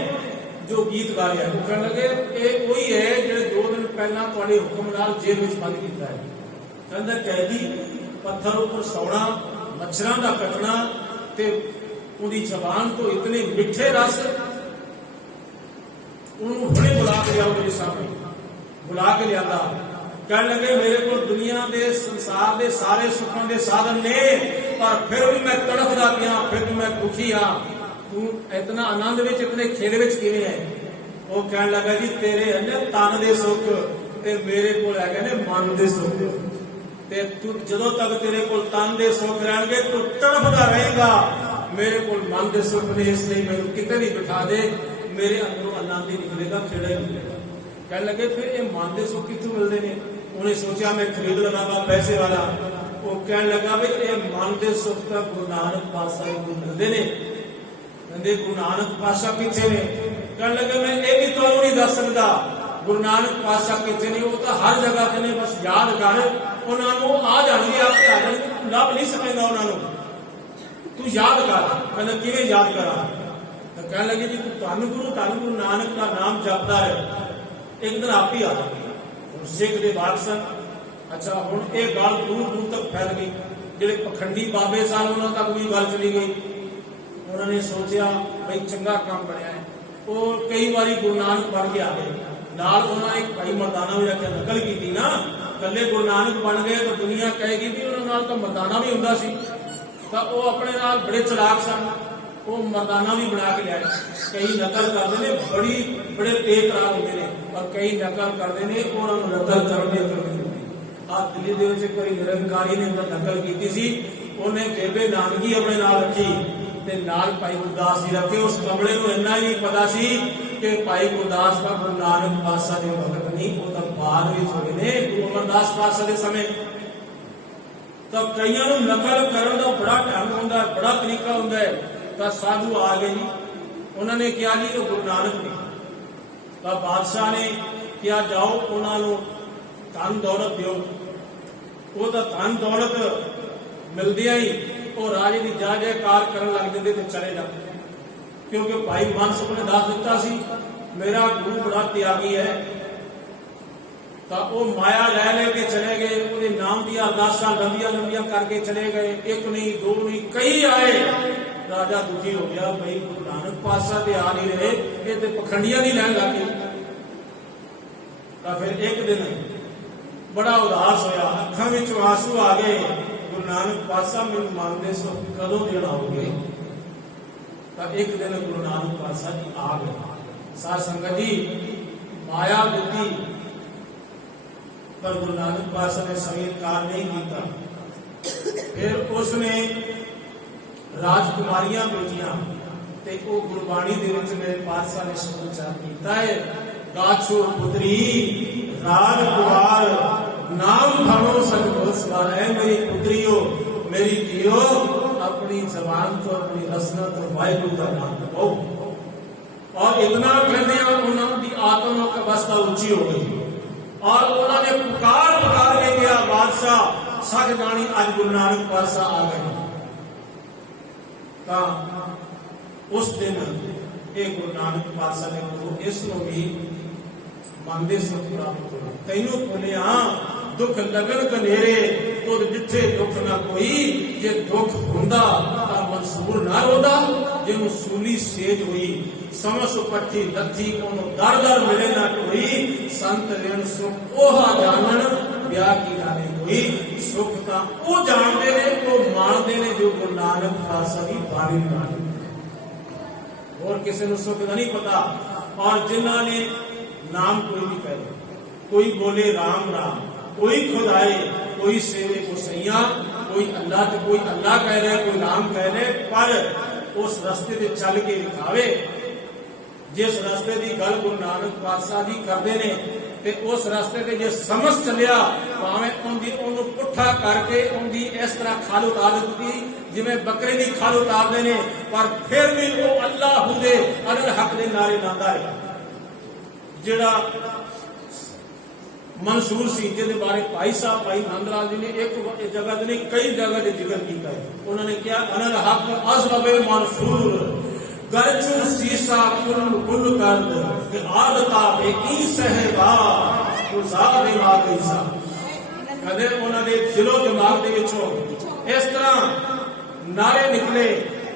जो गीत गा रहा है वो कहने लगे ये वही है जो 2 दिन पहला तुहाडे हुक्म नाल जेल में बंद किया है कहता कैदी पत्थर उपर सौना मच्छरों का कटना ते उनकी जबान तो इतने मिठे रस उन्होंने हुणे बुला के लिया मेरे सामने बुला के लिया कह लगे मेरे को दुनिया के संसार के सारे सुखों के साधन ने पर फिर भी मैं तड़फदा पिया फिर भी मैं दुखी हाँ तू इतना आनंद विच इतने खेल विच किवें है वो कहने लगा जी तेरे है तन दे सुख ते मेरे कोल है ने मन दे सुख ते तू जदों तक तेरे कोल तन दे सुख रहणगे तू तड़फदा रहेगा मेरे कोल मन दे सुख ने इसलिए मैनूं किते भी बिठा दे मेरे अंदरों आनंद ही निकलेगा खेड़ा ही निकलेगा। कहने लगे फिर ये मन के सुख कितों मिलते हैं? उन्हें सोचा मैं खरीद लगा पैसे वाला। वो कह लगा भी ये मन के सुख तो गुरु नानक पातशाह को मिलते हैं। कहते गुरु नानक पातशाह कितने ने? कह लगे मैं ये भी तुहानू नहीं दस सकता गुरु नानक पातशाह कितने ने। वो तो हर जगह ते ने, बस याद कर उन्होंने आ जाएंगे, आपके आ जाएंगे, लभ नहीं सकेगा उन्होंने, तू याद कर। कहना किवें याद करा? तो कह लगे जी तू धन गुरु नानक का नाम जपता है, एक दिन आप ही आ जाएगी। सिख के बादशाह अच्छा हुण ये गल दूर दूर तक फैल गई। जिहड़े पखंडी बाबे सन उन्हां तक भी गल चली गई। उन्होंने सोचा भाई चंगा काम बनया है। वो कई बारी गुरु नानक बन के आ गए। नाल उन्होंने एक भाई मर्दाना भी रखिया, नकल की ना, कल्ले गुरु नानक बन गए तो दुनिया कहेगी भी उन्होंने नाल तो मर्दाना भी हुंदा सी। तो वो अपने नाल बड़े चलाक सन, वो मर्दाना भी बना के लिया। कई नकल करते हैं, बड़े तेज तरार होंगे ने, और कई नकल करते हैं उन्होंने नकल करने करनी होती। आ दिल्ली दे विच एक बारी निरंकारी ने नकल की सी। उन्हें बेबे नानकी अपने नाल रखी ते नाल भाई गुरदास जी रखे। उस कमले को इन्ना ही नहीं पता सी कि भाई गुरदास का गुरु नानक पातशाह के भगत नहीं, वो तो बाद में होए ने गुरु अमरदास पातशाह के समय। तो कईयां नूं नकल करन दा बड़ा ढंग हुंदा है, बड़ा तरीका हुंदा है। तो साधु आ गए जी, उन्होंने कहा जी तो गुरु नानक ने। तो बादशाह ने कहा जाओ उन्होंने धन दौलत दो। वो तो धन दौलत मिलदिया ही वो राजे की जय जयकार करन लग जाते थे चले जाते। क्योंकि भाई मानसुख ने दस दिता सी मेरा गुरु बड़ा त्यागी है। तो वो माया लै लेके चले गए, वो नाम दिया अरदासां लंबिया लंबिया करके चले गए। एक नहीं दो नहीं कई आए। राजा दुखी हो गया, भाई गुरु नानक पातशाह ते आ नहीं रहे, ये तो पखंडियां की लैन लग गई। तो फिर एक दिन बड़ा उदास होया, अखां विच आंसू आ गए। गुरु नानक पातशाह मैनूं मन दे सुख कदों देण आओगे? तो एक दिन गुरु नानक पातशाह जी आ गए। साध संगत जी माया दी, पर गुरु नानक पातशाह ने स्वीकार नहीं किया। फिर उसने राजकुमारियां भेजियां ते वो गुरबाणी दे विच मेरे पातशाह ने शब्द उच्चार कीता है, गाछो पुत्री राजकुमार नाम धनो सतगुर सवार। है मेरी पुत्रियो मेरी धीओ, अपनी जबान तो अपनी रसना तो वाहिगुरु का नाम लो। और इतना कहने उन्होंने आत्मा अवस्था ऊंची हो गई और उन्होंने पुकार पुकार के गया बादशाह सच जानी आज गुरु नानक पातशाह आ गए। उस दिन एक गुरु नानक पातशाह ने कहो इसनों भी मन दे सुख प्राप्त हो। तैनू बोलिया दुख लगन कनेरे तो जिथे दुख ना कोई, जे दुख हुंदा तां मंसूर ना रोंदा। जिन्हों सूली सेज हुई समस पट्ठी लथी ओनू दर दर मिले ना कोई। संत रेण सुख ओहा जानन ब्याह की जाने कोई। सुख तां ओ जानते ने ओ मानते ने जो गुरु नानक पातशाह की बाणी बाणी। और किसी को सुख का नहीं पता। और जिन्हों ने नाम कोई भी कहे, कोई बोले राम राम, कोई खुद आए, कोई सेवे को सैया, कोई अल्लाह तो कोई अल्लाह कह रहे, कोई राम कह रहे, पर उस रास्ते से चल के दिखावे। जिस रास्ते की गल गुरु नानक पातशाह जी करते ने ते उस रास्ते से जे समझ चलिया भावें उनकी उन्होंने पुट्ठा करके उनकी इस तरह खल उतार दी जिवें बकरे की खल उतारते हैं, पर फिर भी वो अल्लाह हुंदे अनल हक के नारे लांदा है। जिहड़ा मंसूर सी जिहदे बारे भाई साहब भाई नंदलाल जी ने एक जगह ने कई जगह से जिक्र किया है। उन्होंने कहा अनल हक अज़लबे मंसूर गरचू सीसा कुल कुल कर्द के आदता बेकी सहबा गुज़ार मा कैसा। कदे उन्होंने दिलो दिमाग दे विचों इस तरह नारे निकले,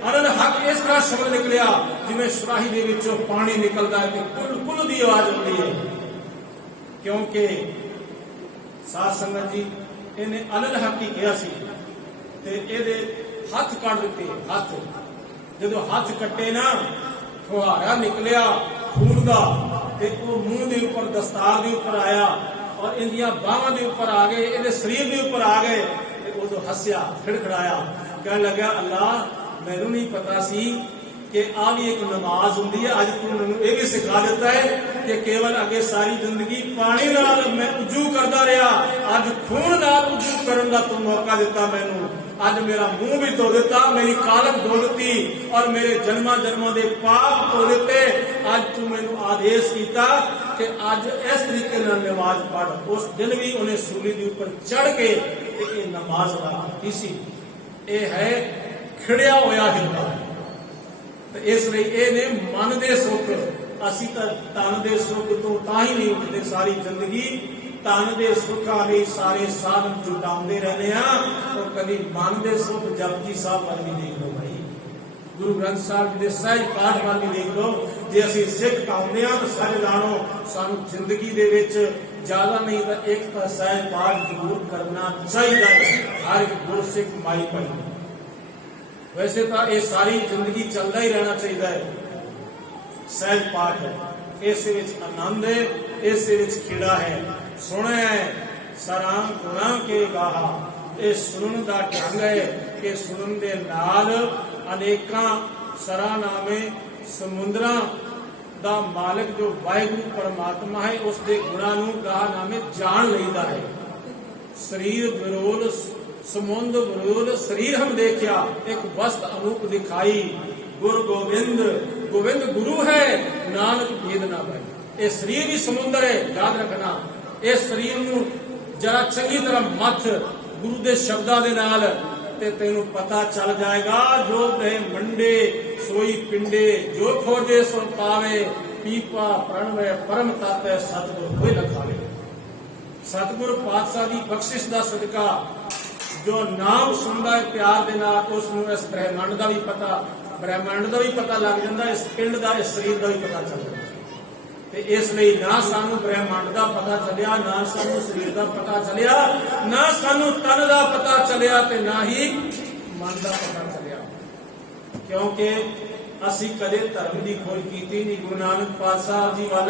अनल हक इस तरह शब्द निकलिया जिवें सुराही दे विचों पानी निकलता है कि कुल कुल दी आवाज आती है। क्योंकि साध संगत जी इन्हें अनल हक ही कहा सी ते इहदे हथ कट दिते। हथ जो हाथ कट्टे ना फुहारा निकलिया खून का ते वो मुंह के ऊपर दस्तार के ऊपर आया और इनदियां बाहां के ऊपर आ गए, इहदे शरीर के ऊपर आ गए। वो जो हस्या खिड़खड़ाया कह लगा अल्लाह मैनू नहीं पता सी कि आ भी एक नमाज हुंदी है, अज तू मैनू ये भी सिखा दिता है कि केवल अगे सारी जिंदगी पानी नाल मैं उजू करता रहा, अज खून नाल उजू करने का तू मौका दिता मैनू। अज मेरा मुंह भी धो दिता, मेरी कालक धो दी और मेरे जन्मा जन्मा के पाप धो दिते। अज तू मैनू आदेश किया कि अज इस तरीके नाल नमाज पढ़। उस दिन भी उन्हें सूली के ऊपर चढ़ के ये नमाज अदा की सी। ये है खिड़िया होया हिरदा। तो इसलिए ये ने मन के सुख, असी तो तन के सुख तो ही नहीं उठते, सारी जिंदगी तन के सुखा लिए सारे साधन जुटाते रहने तो कभी मन के सुख जपजी साहब वाल भी देख लो भाई, गुरु ग्रंथ साहब जी के सहज पाठ वाल भी देख लो। जे असी सिख गाँदे तो सच जानो सानू जिंदगी दे विच ज्यादा नहीं तो एक तो सहज पाठ जरूर करना चाहिए हर एक गुरसिख माई भाई। वैसे तो ये सारी जिंदगी चलता ही रहना चाहिए सहज पाठ है, इस आनंद है, इस खिड़ा है। सुने है सराम गुणा के गाहा, ये सुनन का ढंग है कि सुनन दे नाल अनेकां सरानामे समुद्रां दा मालिक जो वाहिगुरु परमात्मा है उसके गुणा नूं गाह नामे जान लईदा है। शरीर विरोध समुंद विरोध शरीर हम देखा, एक वस्त अनूप दिखाई। गुरु गोविंद गोविंद गुरु है, नानक भेद ना पाई। ये शरीर भी समुद्र है, याद रखना। इस शरीर नूं जरा चंगी तरह मथ गुरु के शब्दों के नाल ते तेनू पता चल जाएगा। जो कहे मंडे सोई पिंडे, जो खोजे सो पावे, पीपा प्रणवे परम ताते सतगुर कोई लखावे। सतगुर पातशाह की बख्शिश का सदका जो नाम सुनता है प्यार के नाल, उसनूं इस ब्रह्मंड का भी पता, ब्रह्मंड का भी पता लग जाता, इस पिंड का इस शरीर का भी पता चल जाता। इसलिए ना सानू ब्रह्मंड का पता चलिया, ना सानू शरीर का पता चलिया, ना सानू तन का पता चलिया, ना ही मन का पता चलिया। क्योंकि असी कदे धर्म की खोज की नहीं। गुरु नानक पातशाह जी वाल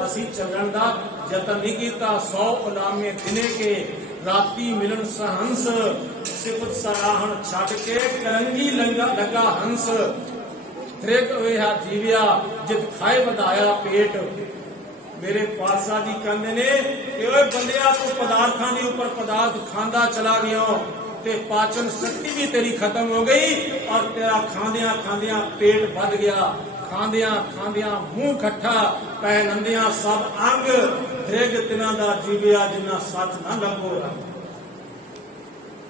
असी चलण का यतन नहीं किया। 100 उलामे दिने के राती मिलन सहंस, सिफत सराहन छड़ के करंगी लगा हंस। त्रिक वेहा जीविया जित खाए ਵਧਾਇਆ पेट। मेरे पातशाह जी कहते ने कि ओए बंदिया तू पदार्थों के ऊपर पदार्थ खांदा चला गया ते पाचन शक्ति भी तेरी खत्म हो गई और तेरा खांदिया खांदिया पेट बढ़ गया। खांदिया खांदिया मुंह खट्ठा पहनंदिया सब अंग दृग तिना दा जीविया जिन्ना सच ना लगो।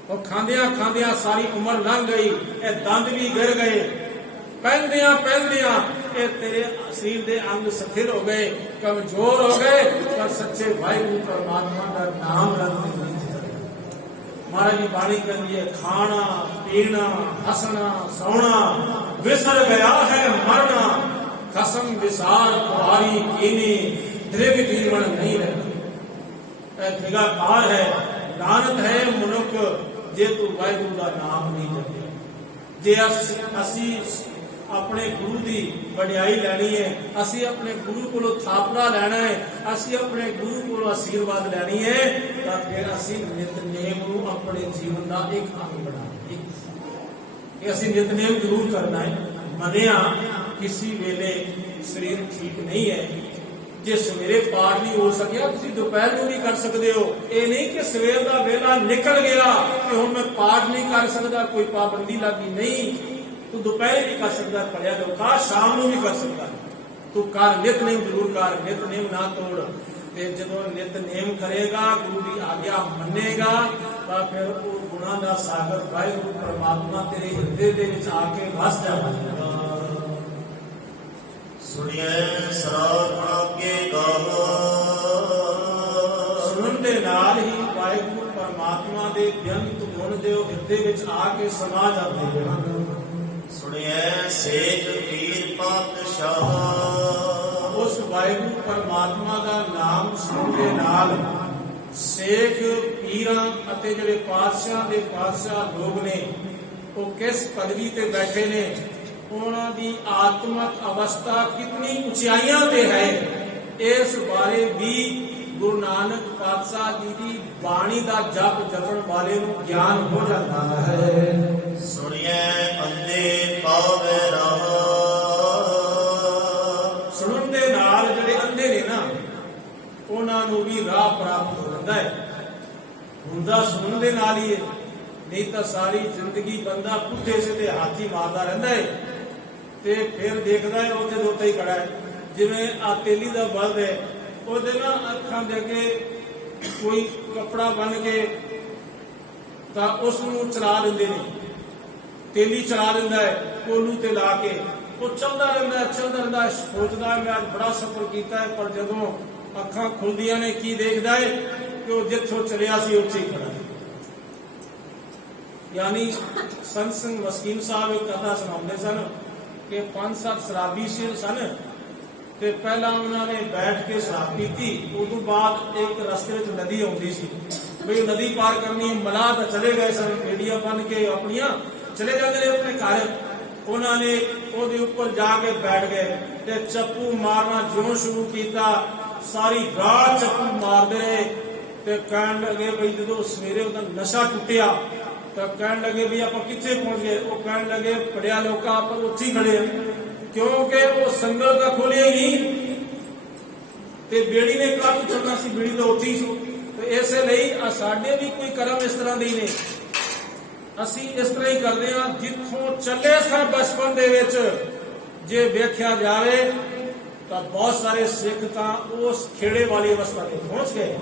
और खांदिया खांदिया सारी उम्र लंघ गई, ए दंद भी गिर गए। पहनदिया पहनदिया ये तेरे शरीर के अंग शिथिल हो गए, कमजोर हो गए, पर सच्चे वाहिगुरु परमात्मा का नाम रखते नहीं। महाराज जी बाणी कहती है खाना पीना हंसना सोना विसर गया है मरना, कसम विसार कुहारी कीनी दृग जीवन नहीं रहना। दृगाकार है, लानत है मनुख जे तू वाहिगुरु का नाम नहीं जपे। जे असी अपने गुरु की वडियाई लैनी है, असी अपने गुरु को थापड़ा लैना है, असी अपने गुरु को आशीर्वाद लैनी है, तो फिर असी नितनेम को अपने जीवन का एक अंग बनाएंगे। असी नितनेम जरूर करना है। मनिया किसी वेले शरीर ठीक नहीं है, जे सवेरे पाठ नहीं हो सकिया तुम दोपहर को भी कर सकते हो। ये नहीं कि सवेर का वेला निकल गया कि हुण मैं पाठ नहीं कर सकता, कोई पाबंदी लगी नहीं। तू दोपहर भी कर सकता, पढ़िया दौका शाम को भी कर सकता। तू कर नितनेम जरूर कर, नितनेम ना तोड़। जो नितनेम करेगा गुरु की आज्ञा मनेगा तो फिर वो गुणा का सागर वाहिगुरु परमात्मा तेरे हृदय के विच आके वस जाएगा। सुनिए सरार आगे गाहो, सुनन दे नाल ही वाहिगुरु परमात्मा दे बेअंत गुण दे हृदय विच आके समा जाते हैं। सुनिए सेठ पीर पातशाह, उस वाहिगुरु परमात्मा का नाम सुनन दे नाल सेठ पीरां अते जिहड़े पातशाह दे पातशाह लोग ने वो किस पदवी ते बैठे ने, उन्हां दी आत्मक अवस्था कितनी ऊंचाइयां ते है, इस बारे भी गुरु नानक पातशाह जी की बाणी का जप जपण वाले नूं ज्ञान हो जाता है। सुनिए अंधे पावे राह, सुनन दे नाल जिहड़े अंधे ने ਉਹਨਾਂ ਨੂੰ ਵੀ ਰਾਹ ਪ੍ਰਾਪਤ ਹੋ ਜਾਂਦਾ ਹੈ। ਹੁੰਦਾ ਸੁਣਨ ਦੇ ਨਾਲ ਹੀ ਹੈ, ਨਹੀਂ ਤਾਂ ਸਾਰੀ ਜ਼ਿੰਦਗੀ ਬੰਦਾ ਪੁੱਠੇ ਸਿੱਧੇ ਹੱਥ ਹੀ ਮਾਰਦਾ ਰਹਿੰਦਾ ਹੈ ਤੇ ਫਿਰ ਦੇਖਦਾ ਹੈ ਉੱਥੇ ਦੇ ਉੱਤੇ ਹੀ ਖੜਾ ਹੈ। ਜਿਵੇਂ ਆ ਤੇਲੀ ਦਾ ਬਲਦ ਹੈ, ਉਹਦੇ ਨਾ ਅੱਖਾਂ ਦੇ ਅੱਗੇ ਕੋਈ ਕੱਪੜਾ ਬੰਨ ਕੇ ਤਾਂ ਉਸ ਨੂੰ ਚਲਾ ਦਿੰਦੇ ਨੇ, ਤੇਲੀ ਚਲਾ ਦਿੰਦਾ ਹੈ ਕੋਲੂ ਤੇ ਲਾ ਕੇ, ਉਹ ਚੱਲਦਾ ਰਹਿੰਦਾ ਹੈ, ਸੋਚਦਾ ਮੈਂ ਅੱਜ ਬੜਾ ਸਫ਼ਰ ਕੀਤਾ ਹੈ, ਪਰ ਜਦੋਂ ਅੱਖਾਂ ਖੁੱਲਦੀਆਂ ਨੇ ਕੀ ਦੇਖਦਾ ਹੈ ਕਿ ਉਹ ਜਿੱਥੋਂ ਚਲਿਆ ਸੀ ਉੱਥੇ ਹੀ ਖੜਾ ਹੈ। ਯਾਨੀ ਸੰਤ ਸਿੰਘ ਮਸਕੀਨ ਸਾਹਿਬ ਇੱਕ ਕਥਾ ਸੁਣਾਉਂਦੇ ਸਨ ਕਿ 5-7 ਸ਼ਰਾਬੀ ਸਨ ਤੇ ਪਹਿਲਾਂ ਉਹਨਾਂ ਨੇ ਬੈਠ ਕੇ ਸ਼ਰਾਬ ਪੀਤੀ, ਉਦੋਂ ਬਾਅਦ ਇੱਕ ਰਸਤੇ ਵਿੱਚ ਨਦੀ ਆਉਂਦੀ ਸੀ, ਬਈ ਨਦੀ ਪਾਰ ਕਰਨੀ, ਮਲਾਹ ਤਾਂ ਚਲੇ ਗਏ ਸਨ, ਬੇੜੀਆਂ ਬੰਨ ਕੇ ਆਪਣੀਆਂ ਚਲੇ ਜਾਂਦੇ ਨੇ ਆਪਣੇ ਘਰ। ਉਹਨਾਂ ਨੇ ਉਹਦੇ ਉੱਪਰ ਜਾ ਕੇ ਬੈਠ ਗਏ ਤੇ ਚੱਪੂ ਮਾਰਨਾ ਜਿਉਂ ਸ਼ੁਰੂ ਕੀਤਾ, ਸਾਰੀ ਰਾਤ ਚੱਪੂ ਮਾਰਦੇ ਰਹੇ ਤੇ ਕਹਿਣ ਲੱਗੇ ਬਈ ਜਦੋਂ ਸਵੇਰੇ ਉਹਦਾ ਨਸ਼ਾ ਟੁੱਟਿਆ ਤਾਂ ਕਹਿਣ ਲੱਗੇ ਵੀ ਆਪਾਂ ਕਿੱਥੇ ਪਹੁੰਚ ਗਏ। ਉਹ ਕਹਿਣ ਲੱਗੇ ਪੜਿਆ ਲੋਕਾਂ ਆਪਾਂ ਉੱਥੇ ਹੀ ਖੜੇ ਆ, ਕਿਉਂਕਿ ਉਹ ਸੰਗਲ ਤਾਂ ਖੋਲਿਆ ਹੀ ਨਹੀਂ ਤੇ ਬੇੜੀ ਨੇ ਕਾਹਨੂੰ ਚੱਲਣਾ ਸੀ, ਬੇੜੀ ਤਾਂ ਉੱਥੇ ਹੀ ਸੀ। ਤੇ ਇਸੇ ਲਈ ਸਾਡੇ ਵੀ ਕੋਈ ਕਰਮ ਇਸ ਤਰ੍ਹਾਂ ਦੇ ਹੀ ਨੇ, ਅਸੀਂ ਇਸ ਤਰ੍ਹਾਂ ਹੀ ਕਰਦੇ ਹਾਂ ਜਿੱਥੋਂ ਚੱਲੇ ਸਾਂ ਬਚਪਨ ਦੇ ਵਿੱਚ। ਜੇ ਵੇਖਿਆ ਜਾਵੇ ਤਾਂ ਬਹੁਤ ਸਾਰੇ ਸਿੱਖ ਤਾਂ ਉਸ ਖੇੜੇ ਵਾਲੀ ਅਵਸਥਾ ਤੇ ਪਹੁੰਚ ਗਏ,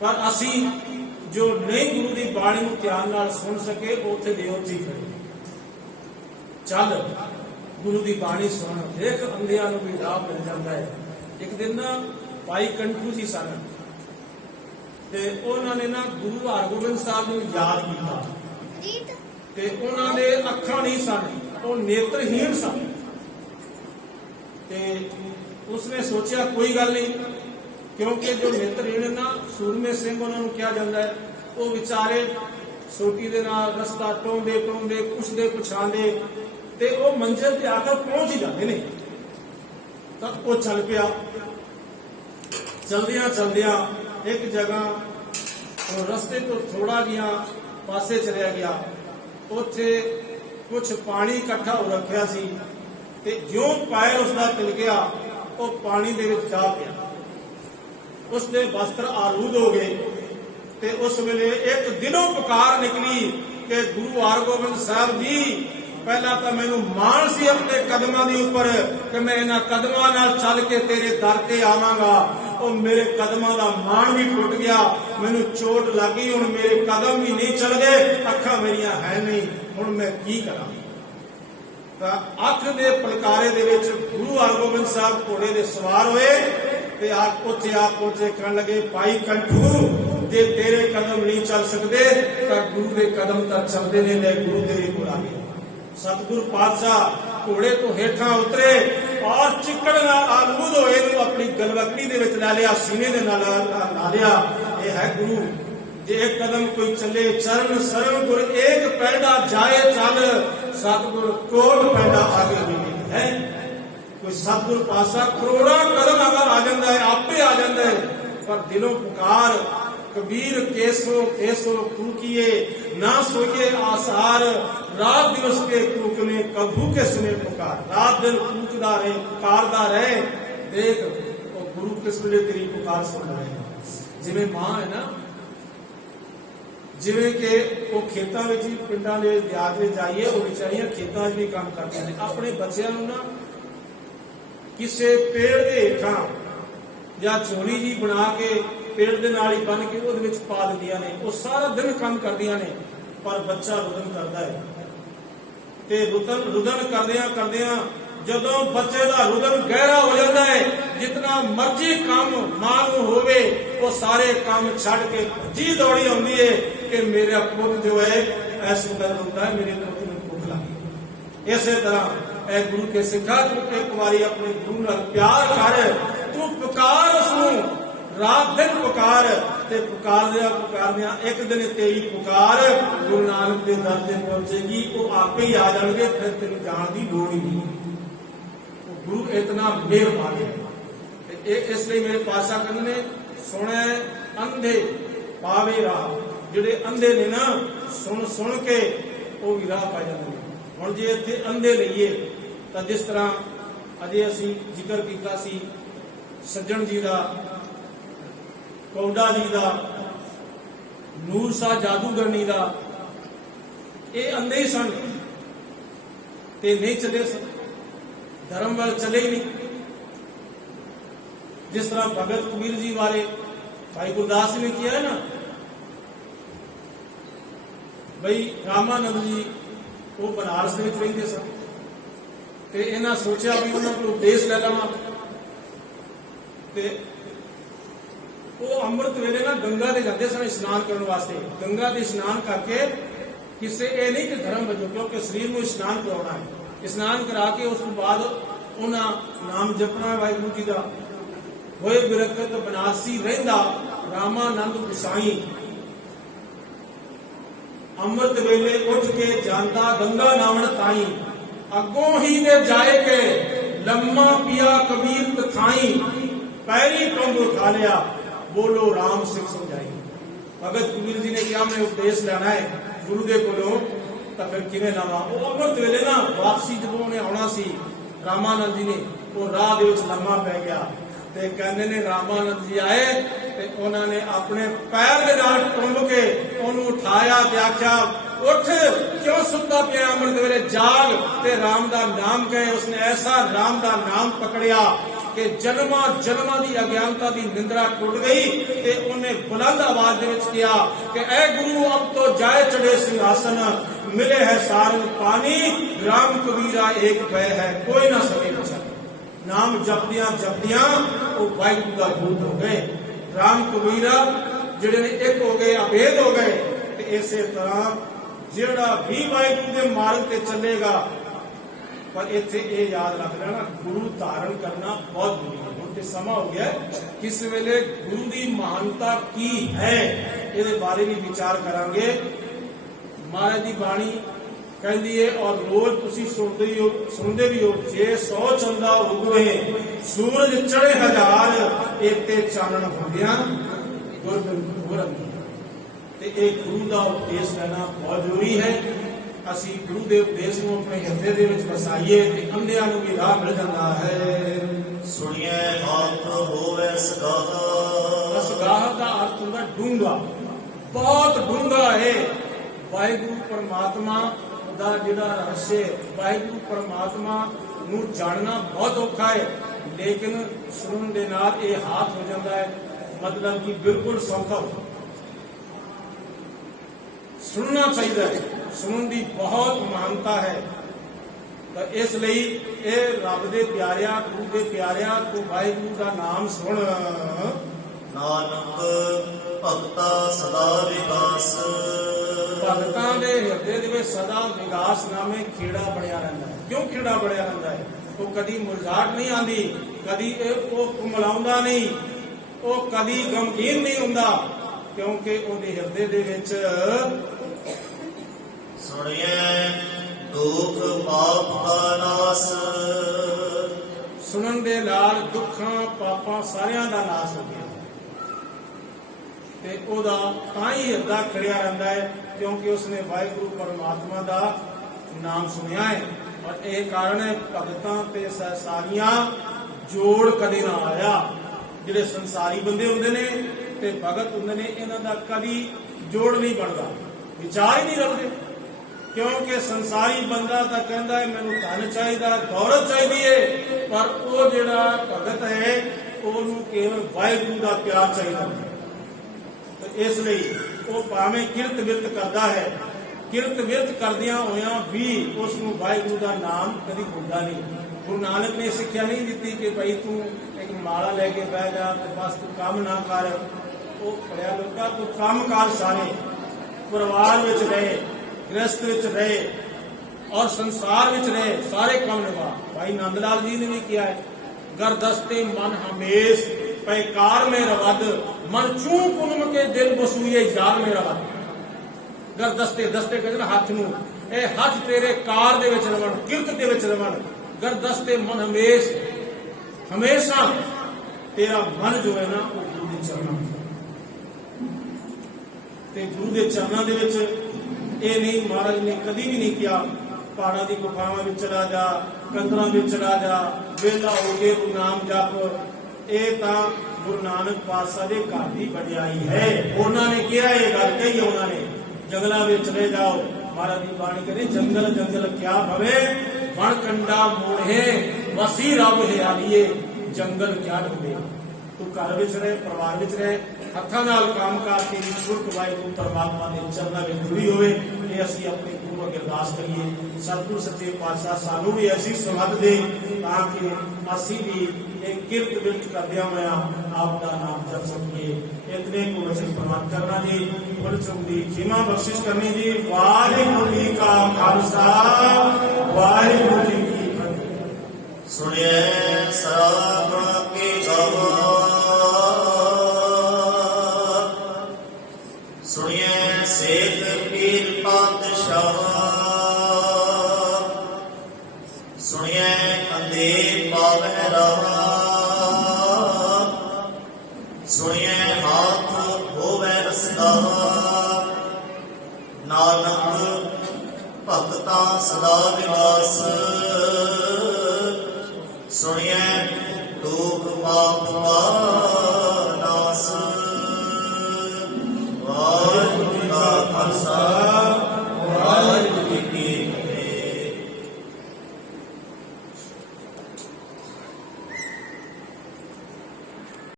ਪਰ ਅਸੀਂ ਜੋ ਨਹੀਂ ਗੁਰੂ ਦੀ ਬਾਣੀ ਨੂੰ ਧਿਆਨ ਨਾਲ ਸੁਣ ਸਕੇ ਉੱਥੇ ਦੇ ਉੱਥੇ ਹੀ ਖੜੇ। ਚੱਲ ਗੁਰੂ ਦੀ ਬਾਣੀ ਸੁਣ, ਦੇਖ ਅੰਧਿਆਂ ਨੂੰ ਵੀ ਰਾਹ ਮਿਲ ਜਾਂਦਾ ਹੈ। ਇੱਕ ਦਿਨ ਨਾ ਭਾਈ ਕੰਠੂ ਜੀ ਸਨ ਤੇ ਉਹਨਾਂ ਨੇ ਨਾ ਗੁਰੂ ਹਰਗੋਬਿੰਦ ਸਾਹਿਬ ਨੂੰ ਯਾਦ ਕੀਤਾ ਤੇ ਉਹਨਾਂ ਦੇ ਅੱਖਾਂ ਨਹੀਂ ਸਨ, ਉਹ ਨੇਤਰਹੀਣ ਸਨ। ਤੇ ਉਸਨੇ ਸੋਚਿਆ ਕੋਈ ਗੱਲ ਨਹੀਂ, ਕਿਉਂਕਿ ਜੋ ਨੇਤਰਹੀਣ ਨਾ ਸੂਰਮੇ ਸਿੰਘ ਉਹਨਾਂ ਨੂੰ ਕਿਹਾ ਜਾਂਦਾ ਹੈ, ਉਹ ਵਿਚਾਰੇ ਸੋਟੀ ਦੇ ਨਾਲ ਰਸਤਾ ਟੋਂਦੇ ਪੁੱਛਦੇ ਪੁਛਾਂਦੇ ਤੇ ਉਹ ਮੰਜ਼ਿਲ ਤੇ ਆ ਕੇ ਪਹੁੰਚ ਹੀ ਜਾਂਦੇ ਨੇ। ਤਾਂ ਉਹ ਚੱਲ ਪਿਆ, ਚਲਦਿਆਂ ਇੱਕ ਜਗ੍ਹਾ ਉਹ ਰਸਤੇ ਤੋਂ ਥੋੜਾ ਜਿਹਾ ਪਾਸੇ ਚਲਿਆ ਗਿਆ, ਉੱਥੇ ਕੁਝ ਪਾਣੀ ਇਕੱਠਾ ਹੋ ਰੱਖਿਆ ਸੀ ਤੇ ਜਿਉਂ ਪੈਰ ਉਸਦਾ ਤਿਲਕਿਆ ਉਹ ਪਾਣੀ ਦੇ ਵਿੱਚ ਜਾ ਪਿਆ, ਉਸਦੇ ਵਸਤਰ ਆਲੂਦ ਹੋ ਗਏ ਤੇ ਉਸ ਵੇਲੇ ਇੱਕ ਦਿਲੋਂ ਪੁਕਾਰ ਨਿਕਲੀ ਕਿ ਗੁਰੂ ਹਰਗੋਬਿੰਦ ਸਾਹਿਬ ਜੀ, ਪਹਿਲਾਂ ਤਾਂ ਮੈਨੂੰ ਮਾਣ ਸੀ ਆਪਣੇ ਕਦਮਾਂ ਦੇ ਉੱਪਰ ਕਿ ਮੈਂ ਇਹਨਾਂ ਕਦਮਾਂ ਨਾਲ ਚੱਲ ਕੇ ਤੇਰੇ ਦਰ ਤੇ ਆਵਾਂਗਾ, ਉਹ ਮੇਰੇ ਕਦਮਾਂ ਦਾ ਮਾਣ ਵੀ ਟੁੱਟ ਗਿਆ, ਮੈਨੂੰ ਚੋਟ ਲੱਗ ਗਈ, ਹੁਣ ਮੇਰੇ ਕਦਮ ਵੀ ਨਹੀਂ ਚੱਲਦੇ, ਅੱਖਾਂ ਮੇਰੀਆਂ ਹੈ ਨਹੀਂ, ਹੁਣ ਮੈਂ ਕੀ ਕਰਾਂ। ਤਾਂ ਅੱਖ ਦੇ ਪਲਕਾਰੇ ਦੇ ਵਿੱਚ ਗੁਰੂ ਹਰਗੋਬਿੰਦ ਸਾਹਿਬ ਘੋੜੇ ਦੇ ਸਵਾਰ ਹੋਏ ਤੇ ਉੱਥੇ ਆ ਪਹੁੰਚੇ, ਕਹਿਣ ਲੱਗੇ ਭਾਈ ਕੰਠੂ, ਜੇ ਤੇਰੇ ਕਦਮ ਨਹੀਂ ਚੱਲ ਸਕਦੇ ਤਾਂ ਗੁਰੂ ਦੇ ਕਦਮ ਤਾਂ ਚੱਲਦੇ ਨੇ, ਲੈ ਗੁਰੂ ਤੇਰੇ ਕੋਲ ਆ ਗਏ। ਸਤਿਗੁਰ ਪਾਤਸ਼ਾਹ ਘੋੜੇ ਤੋਂ ਹੇਠਾਂ ਉਤਰੇ ਔਰ ਚਿੱਕੜ ਨਾਲ ਆਲੂਦ ਹੋਏ ਨੂੰ ਆਪਣੀ ਗਲਵਕੜੀ ਦੇ ਵਿੱਚ ਲੈ ਲਿਆ, ਸੀਨੇ ਦੇ ਨਾਲ ਲਾ ਲਿਆ। ਇਹ ਹੈ ਗੁਰੂ। ਜੇ ਇੱਕ ਕਦਮ ਕੋਈ ਚੱਲੇ ਚਰਨ ਸਰਣ ਗੁਰ ਏਕ ਪੈਂਡਾ ਜਾਏ ਚੱਲ, ਸਤਿਗੁਰ ਕੋਲ ਪੈਂਡਾ ਆਗੇ ਨਹੀਂ ਹੈ। ਕੋਈ ਸਤਿਗੁਰ ਪਾਸਾ ਕਰੋੜਾਂ ਕਦਮ ਅਗਰ ਆ ਜਾਂਦਾ ਹੈ, ਆਪੇ ਆ ਜਾਂਦਾ ਹੈ, ਪਰ ਦਿਲੋਂ ਪੁਕਾਰ कबीर केसो केसो कूकिए ना सोइए आसार, रात दिवस के कूकने कभू के सुने पुकार। रात दिन कूकदा रहे, पुकारदा रहे, देख वो गुरु किस ਵੇਲੇ तेरी पुकार सुन रहे हैं। जिवें मां है ना, ਜਿਵੇਂ ਕਿ ਉਹ ਖੇਤਾਂ ਵਿੱਚ ਵੀ ਪਿੰਡਾਂ ਦੇ ਦਿਹਾਤ ਵਿੱਚ ਜਾਈਏ, ਉਹ ਵਿਚਾਰੀਆਂ ਖੇਤਾਂ 'ਚ ਵੀ ਕੰਮ ਕਰਦੀਆਂ ਨੇ, ਆਪਣੇ ਬੱਚਿਆਂ ਨੂੰ ਨਾ ਕਿਸੇ ਪੇੜ ਦੇ ਹੇਠਾਂ ਜਾਂ ਝੋਲੀ ਜੀ ਬਣਾ ਕੇ ਪੇੜ ਦੇ ਨਾਲ ਹੀ ਬੰਨ ਕੇ ਉਹਦੇ ਵਿੱਚ ਪਾ ਦਿੰਦੀਆਂ ਨੇ। ਉਹ ਸਾਰਾ ਦਿਨ ਕੰਮ ਕਰਦੀਆਂ ਨੇ, ਪਰ ਬੱਚਾ ਰੁਦਨ ਕਰਦਾ ਹੈ ਤੇ ਰੁਦਨ ਕਰਦਿਆਂ ਜਦੋਂ ਬੱਚੇ ਦਾ ਰੁਦਨ ਗਹਿਰਾ ਹੋ ਜਾਂਦਾ ਹੈ, ਜਿਤਨਾ ਮਰਜ਼ੀ ਕੰਮ ਮਾਂ ਨੂੰ ਹੋਵੇ, ਉਹ ਸਾਰੇ ਕੰਮ ਛੱਡ ਕੇ ਜੀ ਦੌੜੀ ਆਉਂਦੀ ਹੈ ਕਿ ਮੇਰਾ ਪੁੱਤ ਜੋ ਹੈ ਐਸਾ ਗੱਲ ਹੁੰਦਾ ਹੈ, ਮੇਰੇ ਪੁੱਤ ਨੂੰ ਭੁੱਖ ਲੱਗੀ। ਇਸੇ ਤਰ੍ਹਾਂ ਇਹ ਗੁਰੂ ਕੇ ਸਿੱਖਾ, ਤੂੰ ਇੱਕ ਵਾਰੀ ਆਪਣੇ ਗੁਰੂ ਨਾਲ ਪਿਆਰ ਕਰ, ਤੂੰ ਪੁਕਾਰ ਉਸਨੂੰ, ਰਾਤ ਦਿਨ ਪੁਕਾਰ ਤੇ ਪੁਕਾਰਦਿਆਂ ਇੱਕ ਦਿਨ ਤੇਰੀ ਪੁਕਾਰ ਗੁਰੂ ਨਾਨਕ ਦੇ ਦਰ ਤੇ ਪਹੁੰਚੇਗੀ, ਉਹ ਆਪੇ ਹੀ ਆ ਜਾਣਗੇ, ਫਿਰ ਤੈਨੂੰ ਜਾਣ ਦੀ ਲੋੜ ਹੀ ਨਹੀਂ। ਗੁਰੂ ਇਤਨਾ ਮਿਹਰਬਾਨ ਹੈ। ਇਹ ਇਸ ਲਈ ਮੇਰੇ ਪਾਤਸ਼ਾਹ ਕਹਿੰਦੇ ਨੇ, ਸੁਣੈ ਅੰਧੇ ਪਾਵੇ ਰਾਹ। ਜਿਹੜੇ ਅੰਧੇ ਨੇ ਨਾ, ਸੁਣ ਕੇ ਉਹ ਵੀ ਰਾਹ ਪਾ ਜਾਂਦੇ ਨੇ। ਹੁਣ ਜੇ ਇੱਥੇ ਅੰਧੇ ਲਈਏ ਤਾਂ ਜਿਸ ਤਰ੍ਹਾਂ ਅਜੇ ਅਸੀਂ ਜ਼ਿਕਰ ਕੀਤਾ ਸੀ ਸੱਜਣ ਜੀ ਦਾ, ਕੌਡਾ ਜੀ ਦਾ, ਨੂਰ ਸ਼ਾਹ ਜਾਦੂਗਰਨੀ ਦਾ, ਇਹ ਅੰਨੇ ਹੀ ਸਨ ਤੇ ਨਹੀਂ ਚੱਲੇ ਸਨ, ਧਰਮ ਵੱਲ ਚਲੇ ਹੀ ਨਹੀਂ। ਜਿਸ ਤਰ੍ਹਾਂ ਭਗਤ ਕਬੀਰ ਜੀ ਬਾਰੇ ਭਾਈ ਗੁਰਦਾਸ ਜੀ ਨੇ ਕਿਹਾ ਹੈ ਨਾ, ਬਈ ਰਾਮਾਨੰਦ ਜੀ ਉਹ ਬਨਾਰਸ ਦੇ ਵਿੱਚ ਰਹਿੰਦੇ ਸਨ ਤੇ ਇਹਨਾਂ ਸੋਚਿਆ ਵੀ ਉਹਨਾਂ ਕੋਲ ਉਪਦੇਸ਼ ਲੈ ਲਵਾਂ, ਤੇ ਉਹ ਅੰਮ੍ਰਿਤ ਵੇਲੇ ਨਾ ਗੰਗਾ ਤੇ ਜਾਂਦੇ ਸਨ ਇਸ਼ਨਾਨ ਕਰਨ ਵਾਸਤੇ। ਗੰਗਾ ਦੇ ਇਸ਼ਨਾਨ ਕਰਕੇ ਕਿਸੇ ਇਹ ਨਹੀਂ ਕਿ ਧਰਮ ਵਜੋਂ, ਕਿਉਂਕਿ ਸਰੀਰ ਨੂੰ ਇਸ਼ਨਾਨ ਕਰਾਉਣਾ ਹੈ, ਇਸ਼ਨਾਨ ਕਰਾ ਕੇ ਉਸ ਤੋਂ ਬਾਅਦ ਉਹਨਾਂ ਨਾਮ ਜਪਣਾ ਵਾਹਿਗੁਰੂ ਜੀ ਦਾ। ਹੋਏ ਬਿਰਕਤ ਬਨਾਰਸੀ ਰਹਿੰਦਾ ਰਾਮਾਨੰਦ ਗੁਸਾਈ, ਅੰਮ੍ਰਿਤ ਵੇਲੇ ਉੱਠ ਕੇ ਜਾਂਦਾ ਗੰਗਾ ਨਾਵਣ ਤਾਈ, ਅੱਗੋਂ ਹੀ ਨੇ ਜਾਏ ਕੇ ਲੰਮਾ ਪਿਆ ਕਬੀਰ ਕਥਾਈ, ਪੈਰੀ ਟੰਗ ਉਠਾ ਲਿਆ ਬੋਲੋ ਰਾਮ ਸਿੱਖ ਸਮਝਾਈ। ਭਗਤ ਕਬੀਰ ਜੀ ਨੇ ਕਿਹਾ ਮੈਂ ਉਪਦੇਸ਼ ਲੈਣਾ ਹੈ ਗੁਰੂ ਦੇ ਕੋਲੋਂ, ਤਾਂ ਫਿਰ ਕਿਵੇਂ ਲਾਵਾਂ। ਉਹ ਅੰਮ੍ਰਿਤ ਵੇਲੇ ਨਾ ਵਾਪਸੀ ਜਦੋਂ ਉਹਨੇ ਆਉਣਾ ਸੀ ਰਾਮਾਨੰਦ ਜੀ ਨੇ, ਉਹ ਰਾਹ ਦੇ ਵਿੱਚ ਲੰਮਾ ਪੈ ਗਿਆ ਤੇ ਕਹਿੰਦੇ ਨੇ ਰਾਮਾਨੰਦ ਜੀ ਆਏ ਤੇ ਉਹਨਾਂ ਨੇ ਆਪਣੇ ਪੈਰ ਦੇ ਨਾਲ ਟੁੰਬ ਕੇ ਉਹਨੂੰ ਉਠਾਇਆ ਤੇ ਆਖਿਆ ਉੱਠ, ਕਿਉਂ ਸੁੱਤਾ ਪਿਆ ਅੰਮ੍ਰਿਤ ਵੇਲੇ, ਜਾਗ ਤੇ ਰਾਮ ਦਾ ਨਾਮ ਕਹੇ। ਉਸਨੇ ਐਸਾ ਰਾਮ ਦਾ ਨਾਮ ਪਕੜਿਆ ਕਿ ਜਨਮਾਂ ਜਨਮਾਂ ਦੀ ਅਗਿਆਨਤਾ ਦੀ ਨਿੰਦਰਾ ਟੁੱਟ ਗਈ ਤੇ ਉਹਨੇ ਬੁਲੰਦ ਆਵਾਜ਼ ਦੇ ਵਿੱਚ ਕਿਹਾ ਕਿ ਐ ਗੁਰੂ ਅਬ ਤੋਂ ਜਾਏ ਚੜੇ ਸਿੰਘਾਸਨ, ਮਿਲੇ ਹੈ ਸਾਰੰਗ ਪਾਣੀ, ਰਾਮ ਕਬੀਰਾ ਏਕ ਭੈ ਹੈ ਕੋਈ ਨਾ ਸਕੇ ਬਚਨ। ਨਾਮ ਜਪਦਿਆਂ ਜਪਦਿਆਂ ਉਹ ਵਾਹਿਗੁਰੂ ਦਾ ਰੂਪ ਹੋ ਗਏ। ਰਾਮ ਕਬੀਰਾ ਜਿਹੜੇ ਨੇ ਇੱਕ ਹੋ ਗਏ, ਅਭੇਦ ਹੋ ਗਏ। ਤੇ ਇਸੇ ਤਰ੍ਹਾਂ ਜਿਹੜਾ ਵੀ ਵਾਹਿਗੁਰੂ ਦੇ ਮਾਰਗ ਤੇ ਚੱਲੇਗਾ, ਪਰ ਇੱਥੇ ਇਹ ਯਾਦ ਰੱਖ ਲੈਣਾ ਗੁਰੂ ਧਾਰਨ ਕਰਨਾ ਬਹੁਤ ਜ਼ਰੂਰੀ ਹੈ। ਹੁਣ ਤੇ ਸਮਾਂ ਹੋ ਗਿਆ ਕਿਸ ਵੇਲੇ ਗੁਰੂ ਦੀ ਮਹਾਨਤਾ ਕੀ ਹੈ ਇਹਦੇ ਬਾਰੇ ਵੀ ਵਿਚਾਰ ਕਰਾਂਗੇ। ਮਹਾਰਾਜ ਦੀ ਬਾਣੀ ਕਹਿੰਦੀ ਹੈ ਔਰ ਰੋਜ਼ ਤੁਸੀਂ ਸੁਣਦੇ ਵੀ ਹੋ, ਜੇ 100 ਚੰਦਾ ਉਗਵੇ ਸੂਰਜ ਚੜੇ ਹਜ਼ਾਰ, ਏਤੇ ਚਾਨਣ ਹੁੰਦਿਆਂ ਗੁਰ। ਤੇ ਇਹ ਗੁਰੂ ਦਾ ਉਪਦੇਸ਼ ਲੈਣਾ ਬਹੁਤ ਜ਼ਰੂਰੀ ਹੈ। ਅਸੀਂ ਗੁਰੂ ਦੇ ਉਪਦੇਸ਼ ਨੂੰ ਆਪਣੇ ਹਿਰਦੇ ਦੇ ਵਿੱਚ ਵਸਾਈਏ ਤੇ ਅੰਧਿਆਂ ਨੂੰ ਵੀ ਰਾਹ ਮਿਲ ਜਾਂਦਾ ਹੈ। ਸੁਣੀਏ ਹੱਥ ਹੋਵੇ ਸਗਾਹ, ਸਗਾਹ ਦਾ ਅਰਥ ਹੁੰਦਾ ਡੂੰਘਾ, ਬਹੁਤ ਡੂੰਘਾ ਹੈ। ਵਾਹਿਗੁਰੂ ਪਰਮਾਤਮਾ ਦਾ ਜਿਹੜਾ ਰਹੱਸ, ਵਾਹਿਗੁਰੂ ਪਰਮਾਤਮਾ ਨੂੰ ਜਾਣਨਾ ਬਹੁਤ ਔਖਾ ਹੈ, ਲੇਕਿਨ ਸੁਣਨ ਦੇ ਨਾਲ ਇਹ ਹਾਥ ਹੋ ਜਾਂਦਾ ਹੈ, ਮਤਲਬ ਕਿ ਬਿਲਕੁਲ ਸੌਖਾ। ਸੁਣਨਾ ਚਾਹੀਦਾ ਹੈ, ਸੁਣਨ ਦੀ ਬਹੁਤ ਮਹਾਨਤਾ ਹੈ। ਤਾਂ ਇਸ ਲਈ ਇਹ ਰੱਬ ਦੇ ਪਿਆਰਿਆਂ, ਗੁਰੂ ਦੇ ਪਿਆਰਿਆਂ ਤੋਂ ਵਾਹਿਗੁਰੂ ਦਾ ਨਾਮ ਸੁਣ। ਨਾਨਕ ਭਗਤਾ ਸਦਾ ਵਿਗਾਸ, ਭਗਤਾਂ ਦੇ ਹਿਰਦੇ ਦੇ ਵਿੱਚ ਸਦਾ ਵਿਗਾਸ ਨਾਮੇ ਖੇੜਾ ਬਣਿਆ ਰਹਿੰਦਾ ਹੈ। ਕਿਉਂ ਖੇੜਾ ਬਣਿਆ ਰਹਿੰਦਾ ਹੈ? ਉਹ ਕਦੀ ਮੁਰਝਾਹਟ ਨਹੀਂ ਆਉਂਦੀ, ਕਦੀ ਉਹ ਕੁਮਲਾਉਂਦਾ ਨਹੀਂ, ਉਹ ਕਦੀ ਗਮਗੀਨ ਨਹੀਂ ਹੁੰਦਾ, ਕਿਉਂਕਿ ਉਹਦੇ ਹਿਰਦੇ ਦੇ ਵਿੱਚ ਸੁਣੀਏ ਦੁਖ ਪਾਪ ਦਾ ਨਾਸ, ਸੁਣਨ ਦੇ ਨਾਲ ਦੁੱਖਾਂ ਪਾਪਾਂ ਸਾਰਿਆਂ ਦਾ ਨਾਸ ਹੋ ਗਿਆ। ਤੇ ਉਹਦਾ ਤਾਂ ਹੀ ਹਿਰਦਾ ਖੜਿਆ ਰਹਿੰਦਾ ਹੈ ਕਿਉਂਕਿ ਉਸਨੇ ਵਾਹਿਗੁਰੂ ਪਰਮਾਤਮਾ ਦਾ ਨਾਮ ਸੁਣਿਆ ਹੈ। ਔਰ ਇਹ ਕਾਰਨ ਹੈ ਭਗਤਾਂ ਤੇ ਸਾਰੀਆਂ ਜੋੜ ਕਦੇ ਨਾ ਆਇਆ। ਜਿਹੜੇ ਸੰਸਾਰੀ ਬੰਦੇ ਹੁੰਦੇ ਨੇ ਤੇ ਭਗਤ ਹੁੰਦੇ ਨੇ, ਇਹਨਾਂ ਦਾ ਕਦੀ ਜੋੜ ਨਹੀਂ ਬਣਦਾ, ਵਿਚਾਰ ਹੀ ਨਹੀਂ ਰੱਖਦੇ। ਕਿਉਂਕਿ ਸੰਸਾਰੀ ਬੰਦਾ ਤਾਂ ਕਹਿੰਦਾ ਹੈ ਮੈਨੂੰ ਧਨ ਚਾਹੀਦਾ, ਦੌਲਤ ਚਾਹੀਦੀ ਹੈ, ਪਰ ਉਹ ਜਿਹੜਾ ਭਗਤ ਹੈ ਉਹਨੂੰ ਕੇਵਲ ਵਾਹਿਗੁਰੂ ਦਾ ਪਿਆਰ ਚਾਹੀਦਾ ਹੈ। ਇਸ ਲਈ ਉਹ ਭਾਵੇਂ ਕਿਰਤ ਵਿਰਤ ਕਰਦਾ ਹੈ, ਕਿਰਤ ਵਿਰਤ ਕਰਦਿਆਂ ਹੋਇਆਂ ਵੀ ਉਸ ਨੂੰ ਵਾਹਿਗੁਰੂ ਦਾ ਨਾਮ ਕਦੀ ਭੁੱਲਦਾ ਨਹੀਂ। ਗੁਰੂ ਨਾਨਕ ਨੇ ਸਿੱਖਿਆ ਨਹੀਂ ਦਿੱਤੀ ਕਿ ਭਾਈ ਤੂੰ ਇੱਕ ਮਾਲਾ ਲੈ ਕੇ ਬਹਿ ਜਾ ਤੇ ਬਸ ਤੂੰ ਕੰਮ ਨਾ ਕਰ। ਉਹ ਪੜਿਆ ਲੋਕਾਂ ਤੂੰ ਕੰਮ ਕਰ, ਸਾਰੇ ਪਰਿਵਾਰ ਵਿੱਚ ਰਹੇ, ਗ੍ਰਸਥ ਵਿੱਚ ਰਹੇ ਔਰ ਸੰਸਾਰ ਵਿੱਚ ਰਹੇ, ਸਾਰੇ ਕੰਮ ਨਿਭਾ। ਭਾਈ ਨੰਦ ਲਾਲ ਜੀ ਨੇ ਵੀ ਕਿਹਾ ਹੈ, ਗਰ ਦਸਤੇ ਮਨ ਹਮੇਸ਼ ਪੈਕਾਰ ਮੇ ਰਵਦ, ਮਨ ਚੂ ਪੁਨਮ ਕੇ ਦਿਲ ਬਸੂਏ ਯਾਰ ਮੇਰਾ ਵੱਧ। ਗਰ ਦਸਤੇ, ਦਸਤੇ ਕਹਿੰਦੇ ਹੱਥ ਨੂੰ, ਇਹ ਹੱਥ ਤੇਰੇ ਕਾਰ ਦੇ ਵਿੱਚ ਰਵਣ, ਕਿਰਤ ਦੇ ਵਿੱਚ ਰਵਣ। ਗਰ ਦਸਤੇ ਮਨ ਹਮੇਸ਼, ਹਮੇਸ਼ਾ ਤੇਰਾ ਮਨ ਜੋ ਹੈ ਨਾ ਉਹ ਗੁਰੂ ਦੇ ਚਰਨਾਂ ਤੇ ਗੁਰੂ ਦੇ ਚਰਨਾਂ ਦੇ ਵਿੱਚ। ਇਹ ਨਹੀਂ, ਮਹਾਰਾਜ ਨੇ ਕਦੀ ਵੀ ਨਹੀਂ ਕਿਹਾ ਪਹਾੜਾਂ ਦੀ ਗੁਫਾਵਾਂ ਵਿੱਚ ਚਲਾ ਜਾ, ਕੰਦਰਾਂ ਵਿੱਚ ਚਲਾ ਜਾ, ਵੇਲਾ ਹੋ ਕੇ ਤੂੰ ਨਾਮ ਜਪ। ਇਹ ਤਾਂ ਗੁਰੂ ਨਾਨਕ ਪਾਤਸ਼ਾਹ ਦੇ ਘਰ ਦੀ ਵਡਿਆਈ ਹੈ। ਉਹਨਾਂ ਨੇ ਕਿਹਾ, ਇਹ ਗੱਲ ਕਹੀ ਉਹਨਾਂ ਨੇ, ਜੰਗਲਾਂ ਵਿੱਚ ਚਲੇ ਜਾਓ। ਮਹਾਰਾਜ ਦੀ ਬਾਣੀ ਕਹਿੰਦੇ, ਜੰਗਲ ਜੰਗਲ ਕਿਆ ਭਵੇ, ਵਣ ਕੰਡਾ ਮੋੜੇ, ਵਸੀ ਰੱਬ ਹਿਆਲੀਏ, ਜੰਗਲ ਕਿਆ ਢੂੰਡੇ। ਤੂੰ ਘਰ ਵਿੱਚ ਰਹੇ, ਪਰਿਵਾਰ ਵਿੱਚ ਰਹੇ, ਹੱਥਾਂ ਨਾਲ ਕੰਮ ਕਰਕੇ ਵੀ ਸੁਰਤ ਵਾਹਿਗੁਰੂ ਪਰਮਾਤਮਾ ਦੇ ਚਰਨਾਂ ਵਿੱਚ ਜੁੜੀ ਹੋਵੇ। ਇਹ ਅਸੀਂ ਆਪਣੇ ਗੁਰੂ ਅੱਗੇ ਅਰਦਾਸ ਕਰੀਏ, ਸਤਿਗੁਰੂ ਸੱਚੇ ਪਾਤਸ਼ਾਹ ਸਾਨੂੰ ਵੀ ਐਸੀ ਸਮਝ ਦੇ ਤਾਂ ਕਿ ਅਸੀਂ ਵੀ ਇਹ ਕਿਰਤ ਵਿੱਚ ਕਰਦਿਆਂ ਹੋਇਆਂ ਆਪ ਦਾ ਨਾਮ ਜਪ ਸਕੀਏ। ਇਤਨੇ ਕੋ ਵਚਨ ਪ੍ਰਮਾਨ ਕਰਨਾ ਜੀ, ਬਲਚਮ ਦੀ ਖਿਮਾ ਬਖਸ਼ਿਸ਼ ਕਰਨੀ ਜੀ। ਵਾਹਿਗੁਰੂ ਜੀ ਕਾ ਖਾਲਸਾ, ਵਾਹਿਗੁਰੂ ਜੀ ਕੀ ਫਤਿਹ। ਸੁਣਿਐ ਸਰਾਵਣ ਕੀ ਗਵਾ, ਸੁਣਿਐ ਸੇਖ ਪੀਰ ਪਾਤਸ਼ਾਹ, ਸੁਣਿਐ ਅੰਦੇ ਪਾਵੈ ਰਹਾ, ਸੁਣਿਐ ਹਾਥ ਹੋਵੈ ਰਸਦਾ, ਨਾਨਕ ਭਗਤਾਂ ਸਦਾ ਵਿਗਾਸ, ਸੁਣਿਐ ਦੁਖ ਪਾਪ